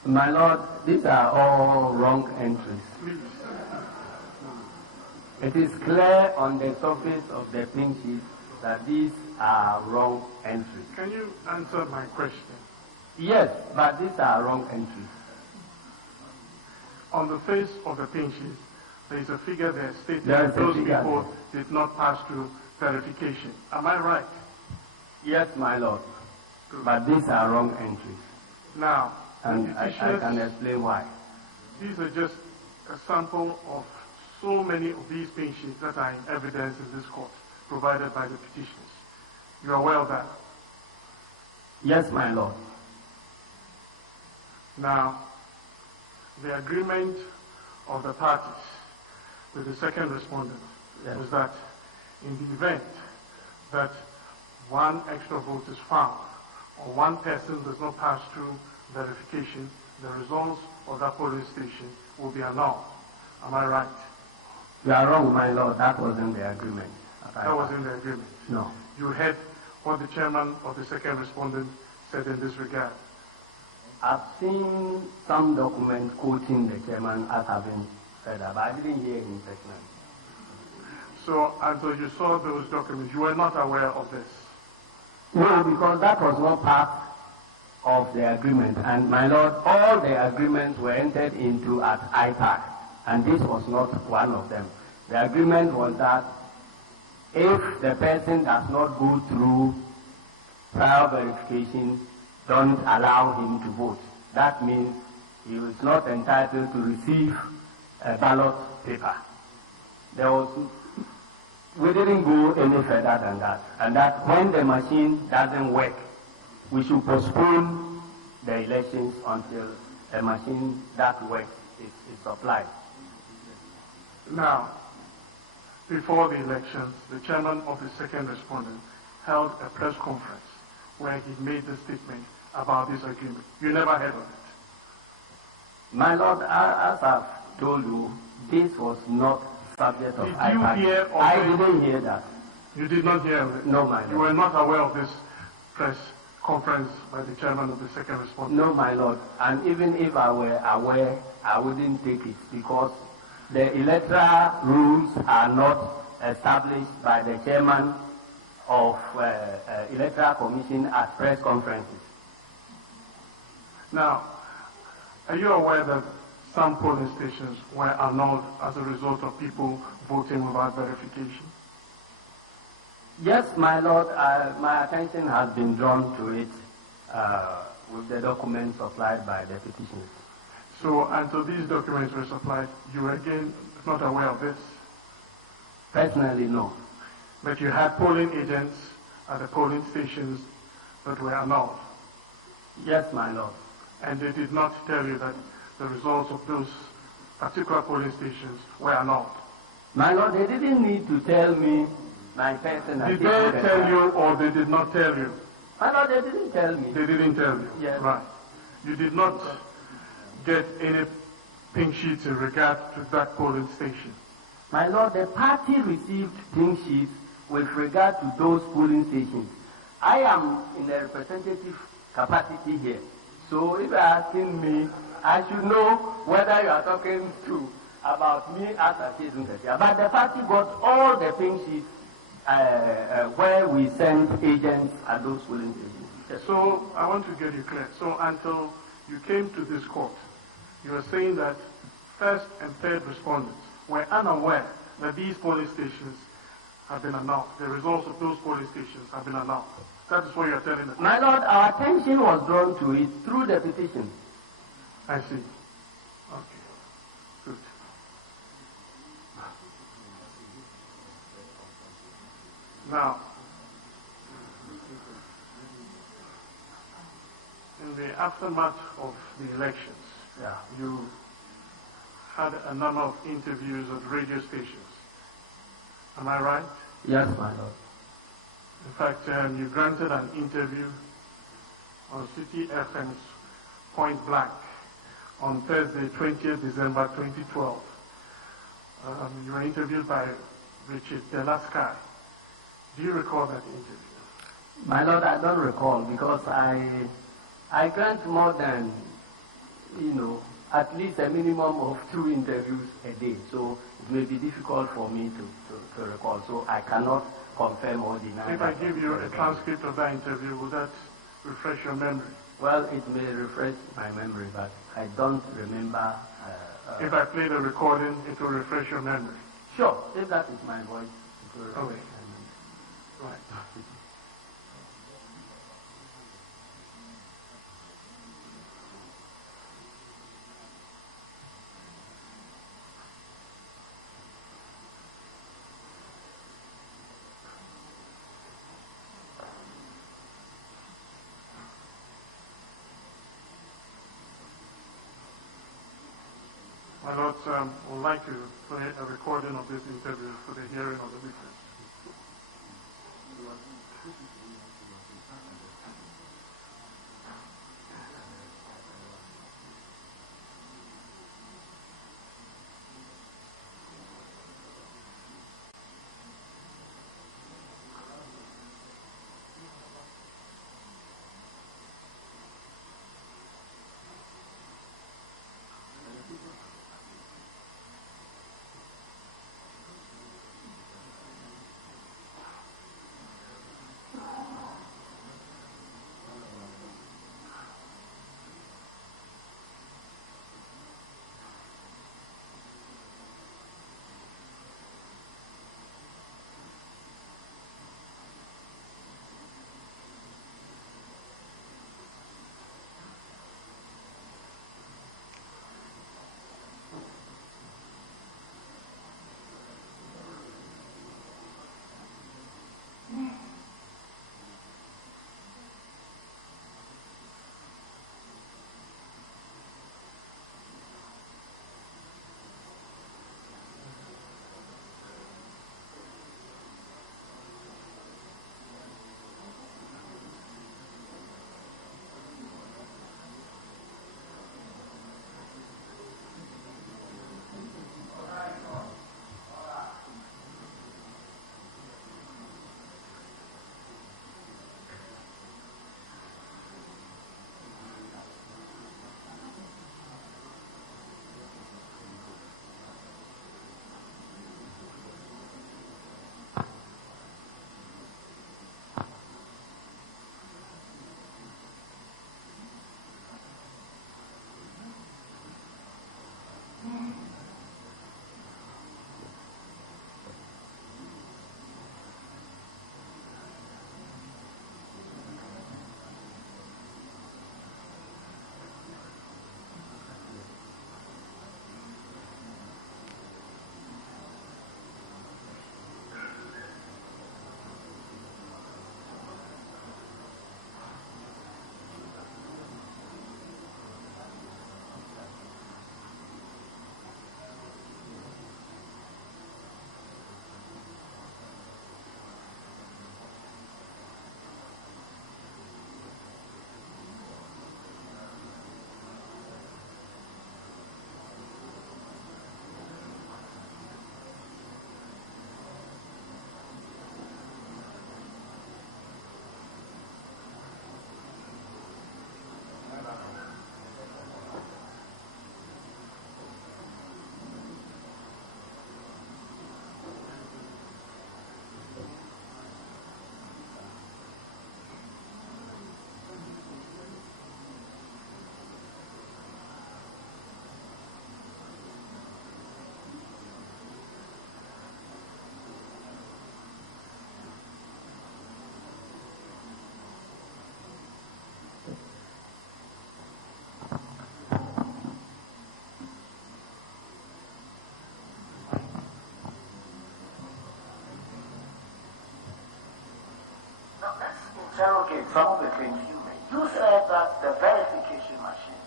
My Lord, these are all wrong entries. Please. It is clear on the surface of the pink sheet that these are wrong entries. Can you answer my question? Yes, but these are wrong entries. On the face of the pink sheet, there is a figure there stating There is that a those figure people did not pass through verification. Am I right? Yes, my Lord, but these are wrong entries. Now, And the I petitioners, can explain why. these are just a sample of so many of these pink sheets that are in evidence in this court, provided by the petitioners. You are aware of that? Yes, my Lord. Now, the agreement of the parties with the second respondent Yes. was that in the event that one extra vote is found or one person does not pass through verification, the results of that polling station will be annulled. Am I right? You are wrong, my Lord. That wasn't the agreement. That was in the agreement. No. You heard what the chairman of the second respondent said in this regard. I've seen some document quoting the chairman as having said that, but I didn't hear him personally. So until you saw those documents, you were not aware of this. No, because that was not part of the agreement. And my Lord, all the agreements were entered into at IPAC, and this was not one of them. The agreement was that if the person does not go through prior verification, don't allow him to vote. That means he is not entitled to receive a ballot paper. We didn't go any further than that. And that when the machine doesn't work, we should postpone the elections until a machine that works is supplied. Now, before the elections, the chairman of the second respondent held a press conference where he made the statement about this agreement. You never heard of it. My Lord, as I've told you, this was not subject of Did you IPAC. hear of I it? didn't hear that. You did not hear of it? No, my You Lord. were not aware of this press conference by the chairman of the second respondent? No, my Lord. And even if I were aware, I wouldn't take it because the electoral rules are not established by the chairman of Electoral Commission at press conferences. Now, are you aware that some polling stations were annulled as a result of people voting without verification? Yes, my Lord, my attention has been drawn to it with the documents supplied by the petitioners. So until these documents were supplied, you were again not aware of this? Personally, no. But you had polling agents at the polling stations that were annulled. Yes, my lord. And they did not tell you that the results of those particular polling stations were annulled. My lord, they didn't need to tell me my person. Did they tell you or they did not tell you? My lord, they didn't tell me. They didn't tell you? Yes. Right. You did not get any pink sheets in regard to that polling station? My lord, the party received pink sheets with regard to those polling stations. I am in a representative capacity here. So if you are asking me, I should know whether you are talking about me as a citizen. But the party got all the pink sheets where we send agents at those polling stations. Yes. So I want to get you clear. So until you came to this court, you were saying that first and third respondents were unaware that these polling stations have been announced. The results of those polling stations have been announced. That is what you are telling us. My lord, our attention was drawn to it through the petition. I see. Okay. Good. Now, in the aftermath of the elections, you had a number of interviews at radio stations. Am I right? Yes, my lord. In fact, you granted an interview on City FM's Point Blank on Thursday, 20th December 2012. You were interviewed by Richard Delasky. Do you recall that interview? My lord, I don't recall because I grant more than, at least a minimum of 2 interviews a day. So it may be difficult for me to recall. So I cannot confirm or deny. If I give you a transcript of that interview, will that refresh your memory? Well, it may refresh my memory, but I don't remember. If I play the recording, it will refresh your memory. Sure, if that is my voice, it will refresh Okay. my memory. Right. My lords, I would like to play a recording of this interview for the hearing of the witness. interrogate some of the claims you made. You said that the verification machine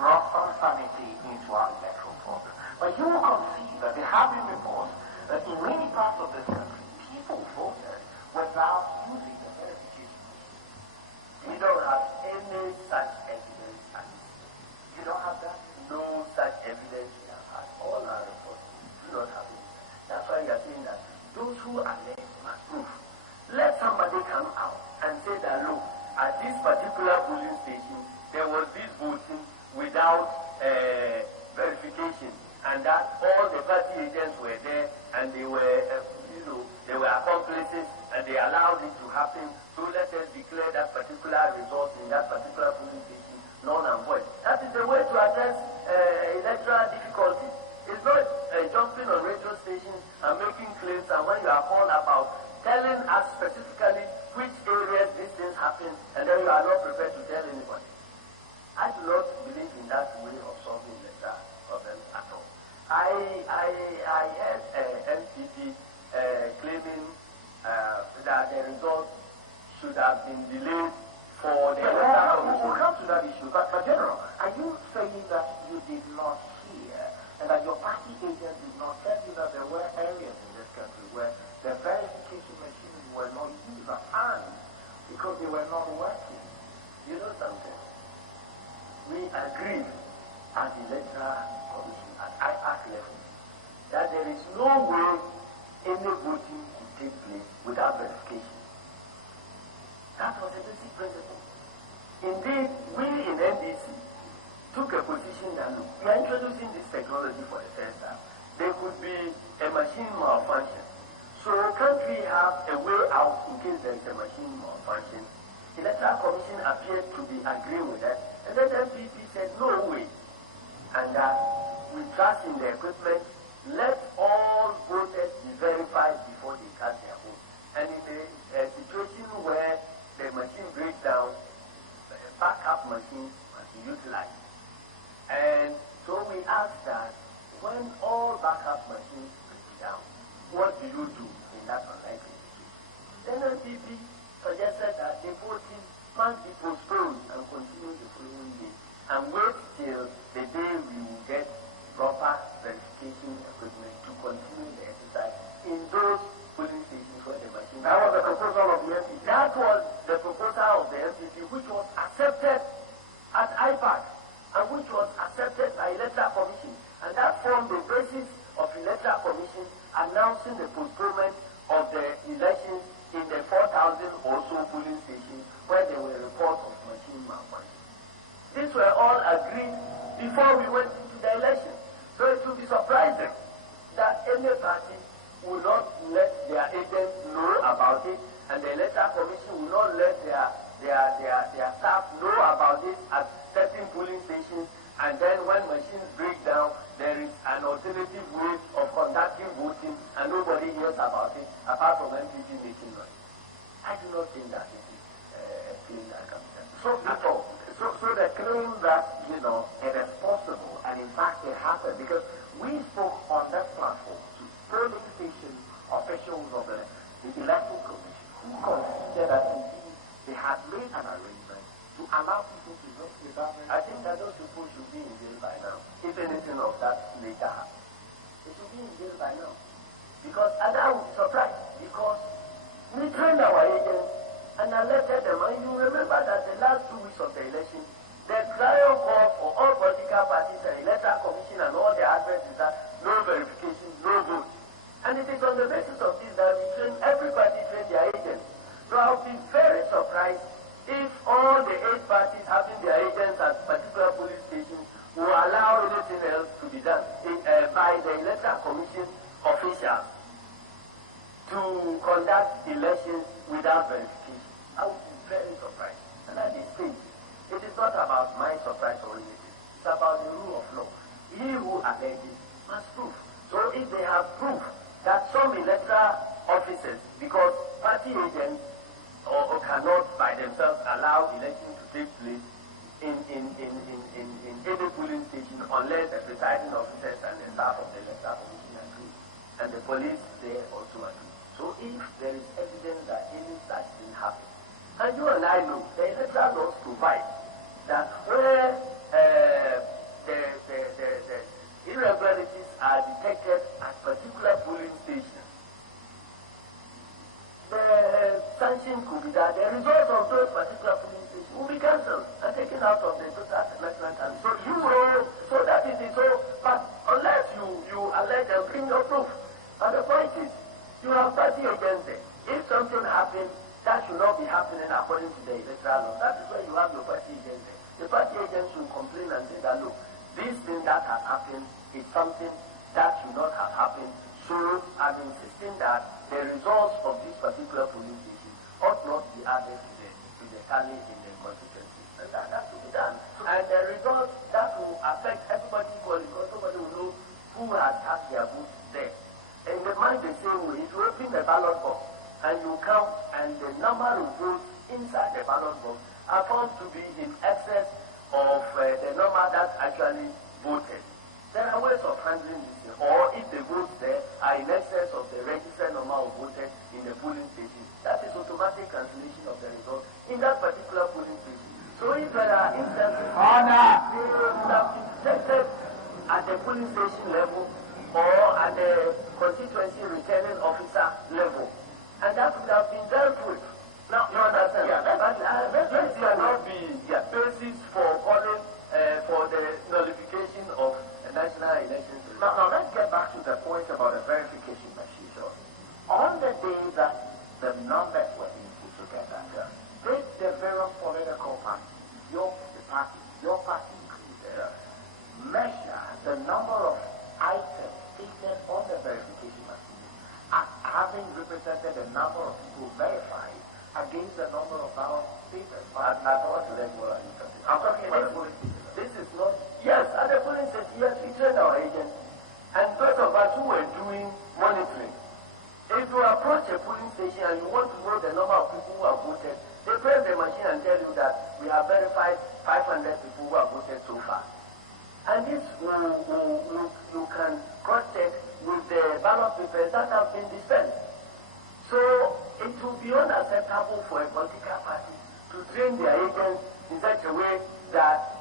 brought unsanity into our electoral program. But you will concede that there have been reports that in many parts of this country, people voted without using the verification machine. We don't have any such evidence. You don't have that? No such evidence we have had. All our reports do not have it. That's why we are saying that those who are led must prove. Let somebody come out and say that, look, at this particular polling station, there was this voting without verification, and that all the party agents were there, and they were, they were accomplices, and they allowed it to happen. So let us declare that particular result in that particular polling station null and void. That is the way to address electoral difficulties. It's not jumping on radio stations and making claims, and when you are called about telling us specifically which areas these things happen, and then you are not prepared to tell anybody. I do not believe in that way of solving the problems at all. I heard MPP claiming that the results should have been delayed for the we'll come to that issue, but General, are you saying that you did not hear and that your party agents did not tell you that there were areas in this country where the verification machines were not used and because they were not working? You know something? We agreed at the electoral commission at IPAC level that there is no way any voting could take place without verification. That was a basic principle. Indeed, we in NDC took a position that, look, we are introducing this technology for the first time. There could be a machine malfunction. So can't we have a way out in case there is a machine malfunction? The electoral commission appeared to be agreeing with that, and then the MPP said, no way. And we trust in the equipment, let all voters be verified before they cast their vote. And in a situation where the machine breaks down, backup machines must be utilized. And so we asked that when all backup machines break down, what do you do in that unlikely situation? Then MPP suggested that the voting must be postponed and continue the following day and wait till the day we will get proper verification equipment to continue the exercise in those polling stations where the machine. That was the proposal of the MPP. That was the proposal of the MPP, which was accepted at IPAC and which was accepted by Electoral Commission. And that formed the basis of Electoral Commission announcing the postponement of the elections in the 4,000 or so polling stations where there were reports of machine malfunction. These were all agreed before we went into the election. So it would be surprising that any party would not let their agents know about it, and the Electoral Commission will not let their staff know about it at certain polling stations, and then when machines break down, there is an alternative way of conducting voting, and nobody hears about it, apart from MPP making noise. I do not think that it is a claim that can be done. So the claim that, it is possible, and in fact it happened, because we spoke on that platform to polling station officials of the Electoral Commission who considered that indeed they had made an arrangement to allow people to vote without. I think that those people should be in jail by now. If anything of that later happens, they should be in jail by now. Because, and I would be surprised, because we trained our agents and alerted them. And you remember that the last 2 weeks of the election, the trial call for all political parties and Electoral Commission and all the adverts is that no verification, no vote. And it is on the basis of this that we train, everybody train their agents. So I would be very surprised if all the 8 parties having their agents at particular police stations will allow anything else to be done by the Electoral Commission officials to conduct elections without verification. I would be very surprised. And at this stage, it is not about my surprise or anything. It's about the rule of law. He who alleges must prove. So if they have proof that some electoral officers, because party agents or cannot by themselves allow elections to take place in any polling station unless the presiding officers and the staff of the Electoral Commission agree, and the police there also agree. So if there is evidence that any such thing happens, And you and I know the electoral laws provide that where the irregularities are detected at particular polling stations, the sanction could be that the results of those particular polling stations will be cancelled and taken out of the total national count. So you know, so that is it. So, but unless you allege and bring your proof, and the point is, you have party against them. If something happens, that should not be happening according to the electoral law. That is where you have your party agents. The party agents should complain and say that, look, this thing that has happened is something that should not have happened. So I'm insisting that the results of this particular polling station ought not be added to the tally in the constituency. And that has to be done. And the results that will affect everybody equally, because nobody will know who has cast their votes there. And the mind the same way, if you open the ballot box and you count, and the number of votes inside the ballot box are found to be in excess of the number that actually voted. There are ways of handling this thing. Or if the votes there are in excess of the registered number of voted in the polling station, that is automatic cancellation of the result in that particular polling station. So if there are instances that have been detected at the polling station level or at the constituency returning officer level, and that would have been dealt with. Now, you understand? Yeah, this cannot be basis for calling for the nullification of a national election. Now let's get back to the point about the verification machine. So, on the day that the numbers were being put together, did the various political parties, your party included, measure the number of items stated on the verification machine as having represented the number of people verified against the number of ballot papers? At what level are you talking? I'm talking about the polling station. This is not. Yes, at the polling station, yes, we trained our agents. And those of us who were doing monitoring, if you approach a polling station and you want to know the number of people who have voted, they press the machine and tell you that we have verified 500 people who have voted so far. And this you can cross-check with the ballot papers that have been dispensed. So it will be unacceptable for a political party to train their agents in such a way that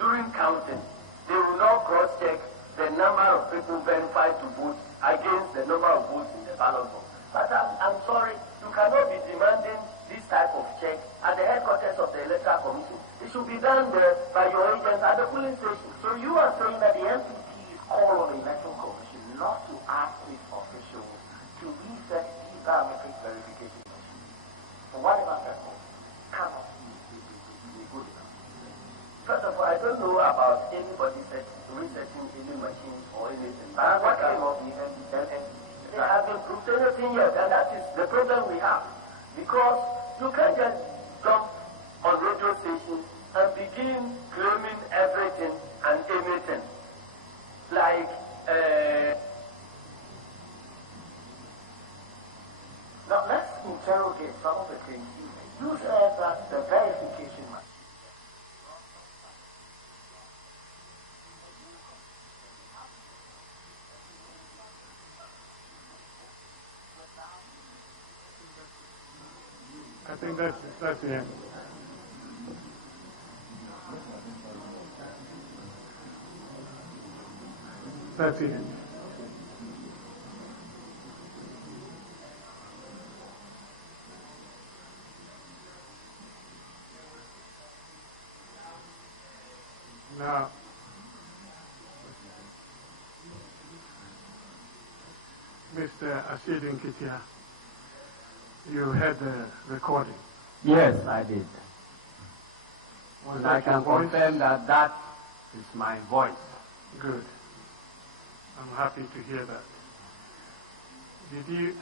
during counting, they will not cross-check the number of people verified to vote against the number of votes in the ballot box. But I'm sorry, you cannot be demanding this type of check at the headquarters of the Electoral Commission. It should be done there by your agents at the polling station. So you are saying that the MPP is called on the Electoral Commission not to ask its officials to reset the biometric verification machine. So whatever purpose cannot be good enough. First of all, I don't know about anybody resetting any machine or anything. But What came of the MPP? they haven't proved anything yet, and that is the problem we have. Because you can't just jump on radio stations and begin claiming everything and anything. Like, Now let's interrogate some of the things you made. You said that the verification machine. I think that's the end. That's the end. Now, Mr. Ashidin Kitia, you had the recording. Yes, I did. Was And I that your can voice? confirm that that is my voice. Good. I'm happy to hear that. Did you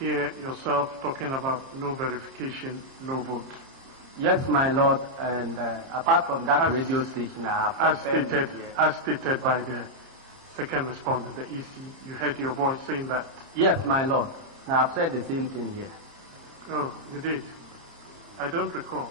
hear yourself talking about no verification, no vote? Yes, my lord, and apart from that As- radio station, I As have confirmed stated, it here. as stated by the second respondent, the EC, you heard your voice saying that. Yes, my lord. Now I've said the same thing here. Oh, you did. I don't recall.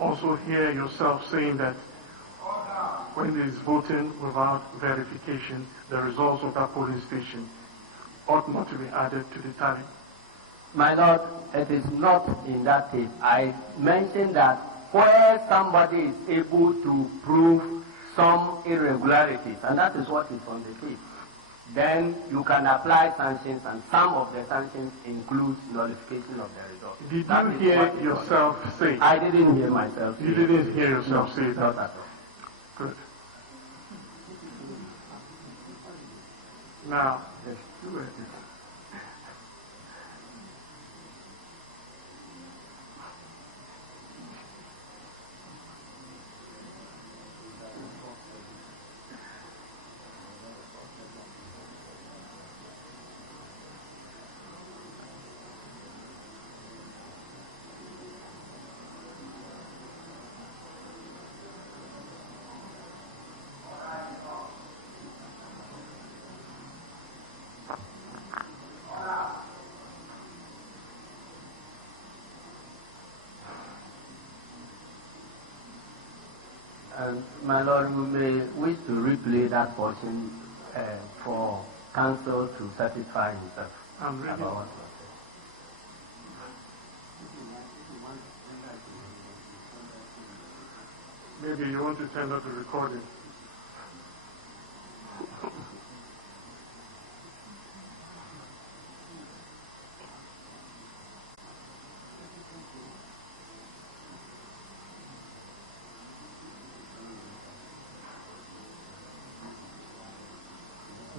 also hear yourself saying that when there is voting without verification, the results of that polling station ought not to be added to the tally? My Lord, it is not in that case. I mentioned that where somebody is able to prove some irregularities, and that is what is on the case, then you can apply sanctions, and some of the sanctions include nullification of the results. Did you hear yourself say? I didn't hear myself say. You didn't hear yourself say that? Not at all. Good. Now, my Lord, we may wish to replay that portion for counsel to satisfy himself about what was said. Maybe you want to tender the recording.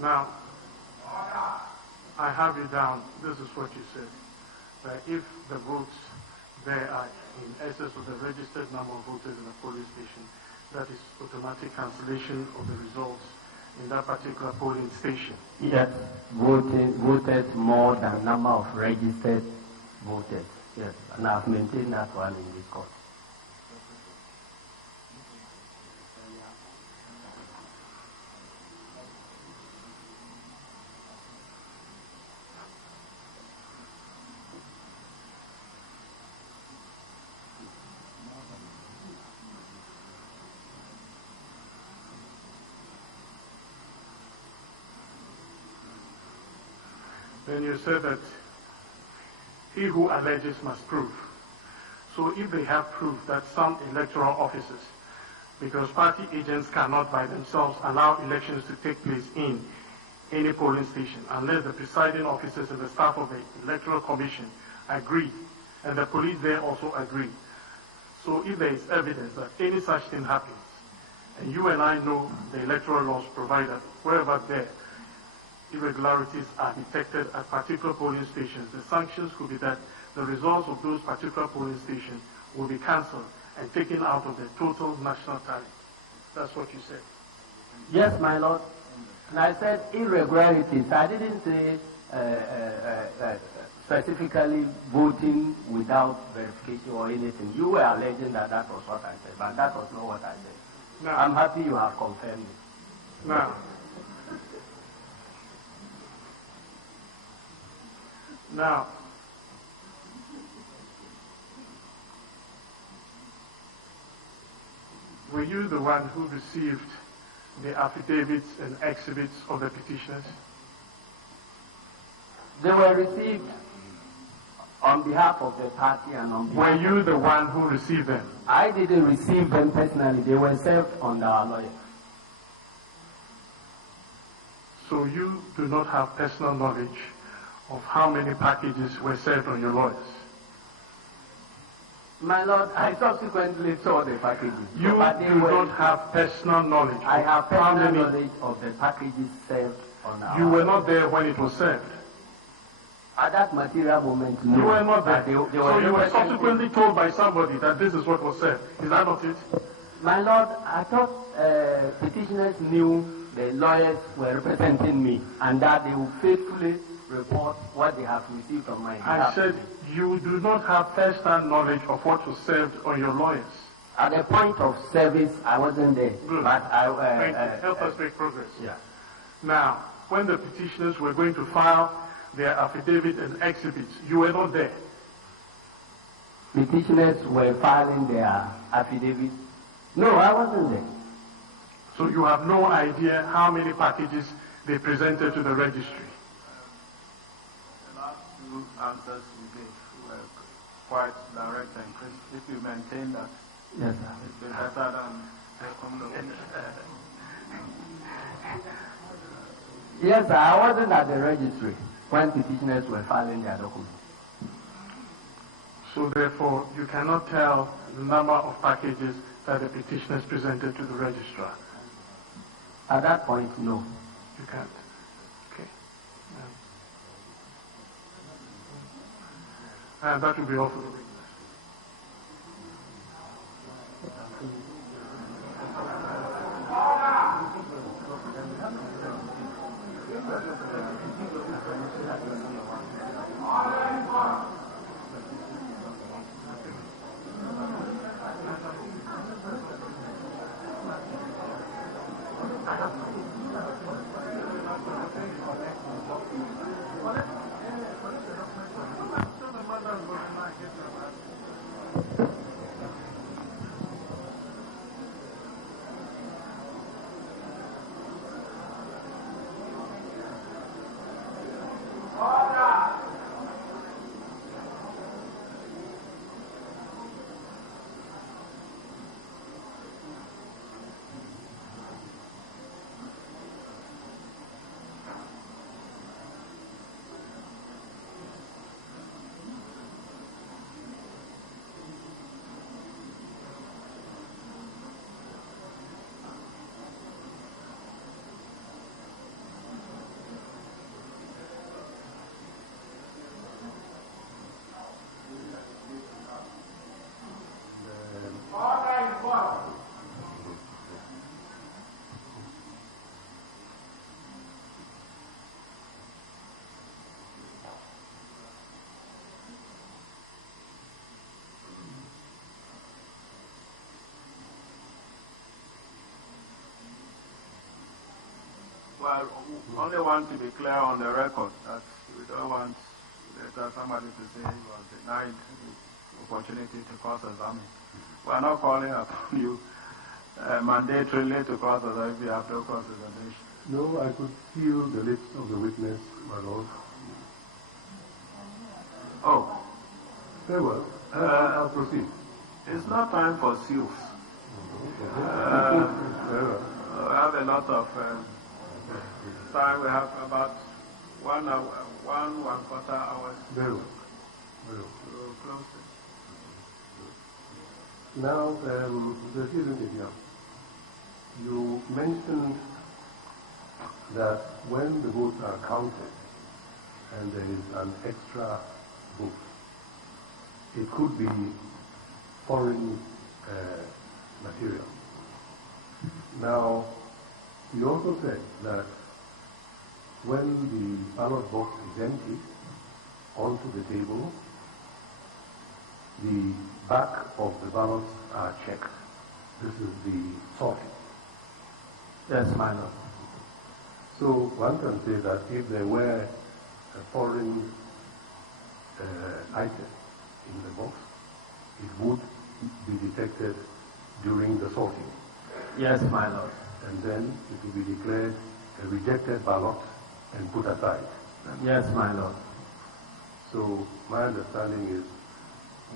Now, I have you down. This is what you said. That if the votes there are in excess of the registered number of voters in a polling station, that is automatic cancellation of the results in that particular polling station. Yes, voted more than number of registered voters. Yes, and I've maintained that one in this court. Then you said that he who alleges must prove. So if they have proof that some electoral officers, because party agents cannot by themselves allow elections to take place in any polling station unless the presiding officers and the staff of the Electoral Commission agree, and the police there also agree. So if there is evidence that any such thing happens, and you and I know the electoral laws provide that wherever there irregularities are detected at particular polling stations, the sanctions could be that the results of those particular polling stations will be cancelled and taken out of the total national tally. That's what you said. Yes, my Lord. And I said irregularities. I didn't say specifically voting without verification or anything. You were alleging that that was what I said, but that was not what I said. Now, I'm happy you have confirmed it. Now, were you the one who received the affidavits and exhibits of the petitioners? They were received on behalf of the party and on behalf. Were you the one who received them? I didn't receive them personally. They were served on our lawyer. So you do not have personal knowledge of how many packages were served on your lawyers? My Lord, I subsequently saw the packages. You do not have personal knowledge. I have personal knowledge of the packages served on our. You were not there when it was served. At that material moment, no. You were not there. They so you were subsequently told by somebody that this is what was served. Is that not it? My Lord, I thought petitioners knew the lawyers were representing me and that they would faithfully report what they have received from my behalf. I said you do not have first-hand knowledge of what was served on your lawyers. At the point of service, I wasn't there. Good. But Thank you. Help us make progress. Yeah. Now, when the petitioners were going to file their affidavit and exhibits, you were not there. petitioners were filing their affidavits. No, I wasn't there. So you have no idea how many packages they presented to the registry? The last two answers you gave were quite direct and crisp. If you maintain that, yes, sir. it's been better than circumlocution. Yes, sir, I wasn't at the registry when petitioners were filing their documents. So therefore, you cannot tell the number of packages that the petitioners presented to the registrar? At that point, no. You can't. Okay. And that will be all for the witness. Well, we only want to be clear on the record that we don't want later somebody to say he was denied the opportunity to cross-examine. We are not calling upon you mandatorily to cross-examine if you have no cross-examination. No, I could feel the lips of the witness, my lord. Oh. Very well. I'll proceed. It's not time for seals. Very well. We have a lot of time. We have about 1 hour, 1.25 hours. Very well. Very well. To close it. Now, the hearing exam. You mentioned that when the votes are counted and there is an extra vote, it could be foreign material. Now, you also said that when the ballot box is empty onto the table, the back of the ballots are checked. This is the sorting. Yes, my lord. So one can say that if there were a foreign item in the box, it would be detected during the sorting. Yes, my lord. And then it will be declared a rejected ballot and put aside. Yes, my lord. So my understanding is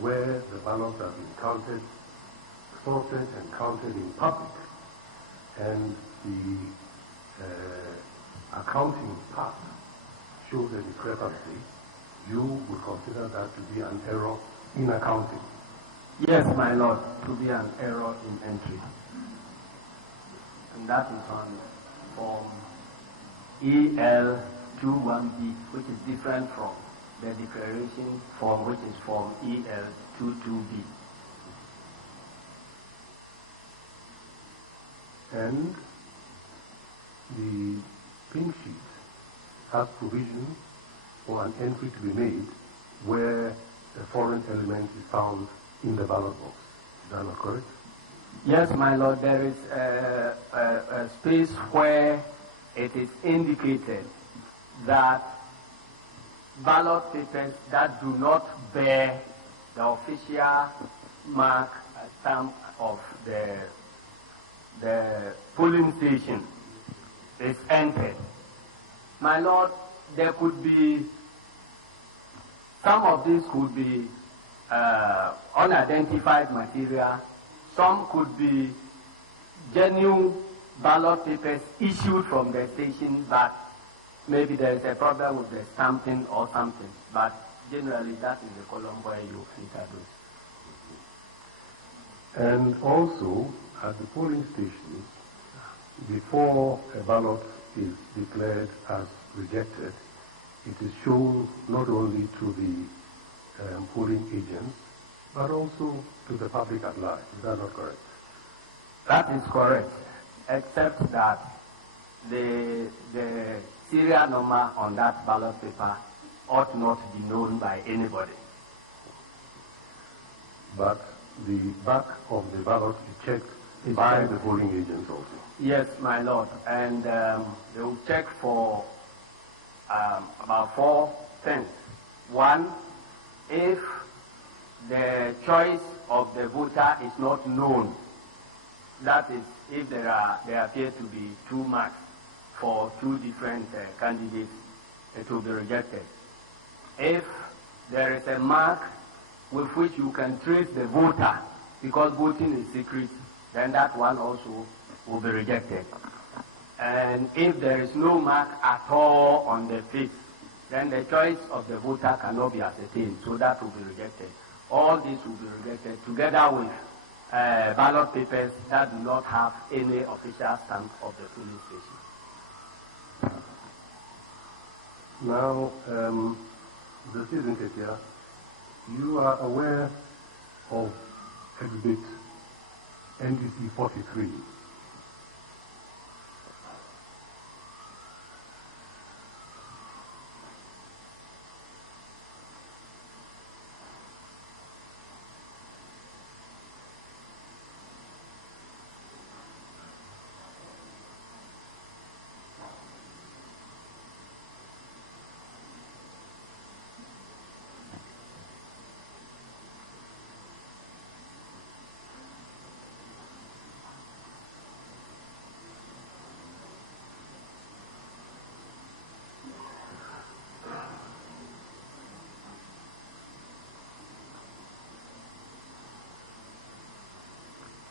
where the ballots have been counted, sorted and counted in public, and the accounting part shows a discrepancy, you would consider that to be an error in accounting. Yes, my lord, to be an error in entry. And that is on form EL21B, which is different from the declaration form, which is form EL22B. And the pink sheet has provision for an entry to be made where a foreign element is found in the ballot box. Is that not correct? Yes, my lord, there is a space where it is indicated that ballot papers that do not bear the official mark stamp of the polling station is entered. My Lord, there could be, some of these could be unidentified material, some could be genuine ballot papers issued from the station, but maybe there is a problem with the stamping or something. But generally, that is the column where you enter those. And also, at the polling stations, before a ballot is declared as rejected, it is shown not only to the polling agents, but also to the public at large. Is that not correct? That is correct, except that the serial number on that ballot paper ought not be known by anybody. But the back of the ballot is checked by the polling agents also. Yes, my Lord, and they will check for about 4 things. One, if the choice of the voter is not known, that is, if there appear to be 2 marks for 2 different candidates, it will be rejected. If there is a mark with which you can trace the voter, because voting is secret, then that one also will be rejected. And if there is no mark at all on the face, then the choice of the voter cannot be ascertained, so that will be rejected. All this will be rejected together with ballot papers that do not have any official stamp of the polling station. Now, the citizen here, you are aware of exhibit NDC 43.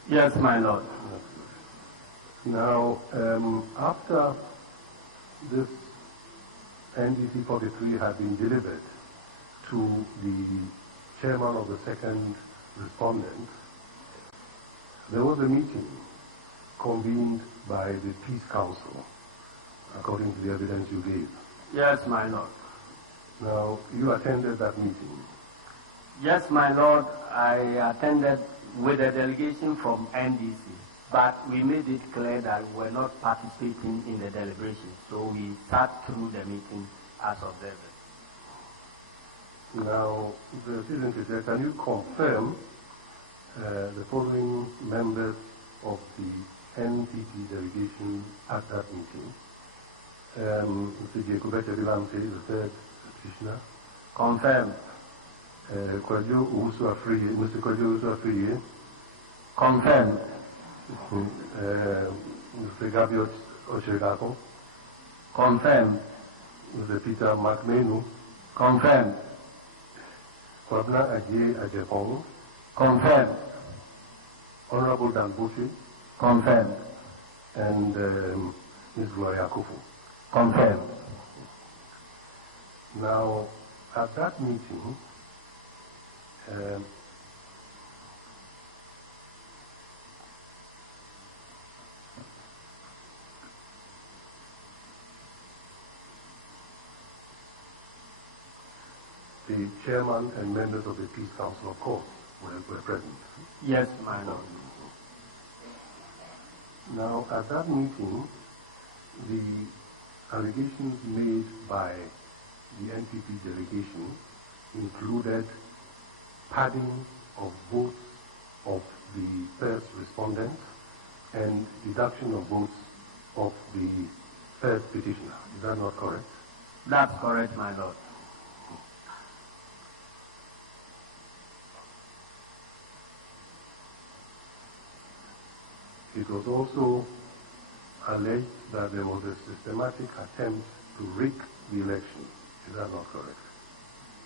Yes, my Lord. Now, after this NDC 43 had been delivered to the chairman of the second respondent, there was a meeting convened by the Peace Council, according to the evidence you gave. Yes, my Lord. Now, you attended that meeting. Yes, my Lord, I attended with a delegation from NDC, but we made it clear that we were not participating in the deliberations, so we sat through the meeting as observers. Now, the citizen said, can you confirm the following members of the NPP delegation at that meeting? Mr. Jacob Echevilamse, the third petitioner. Confirmed. Mr. Kwajo Usu-Afriye. Confirmed. Mr. Gabriel Oshegako. Confirmed. Mr. Peter Makmenu. Confirmed. Kwabna Ajay Ajepong. Confirmed. Honorable Dan Bushi. Confirmed. And Ms. Gloria Kufu. Confirmed. Now, at that meeting, the chairman and members of the Peace Council, of course, were present. Yes, my Lord. Now, at that meeting, the allegations made by the NPP delegation included padding of votes of the first respondent and deduction of votes of the first petitioner. Is that not correct? That's correct, my Lord. it was also alleged that there was a systematic attempt to rig the election. Is that not correct?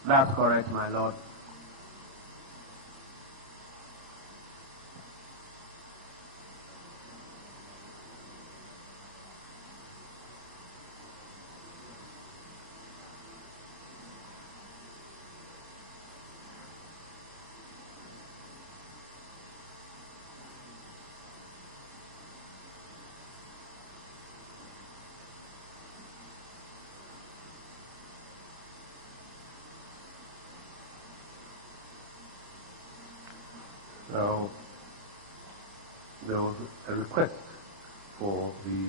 That's correct, my lord. Now, there was a request for the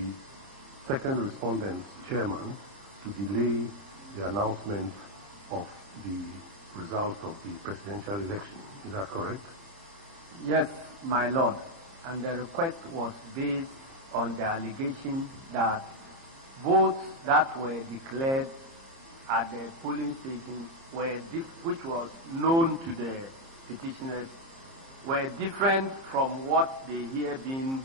second respondent's chairman to delay the announcement of the result of the presidential election. Is that correct? Yes, my lord. And the request was based on the allegation that votes that were declared at the polling station which was known to the petitioners, were different from what they hear being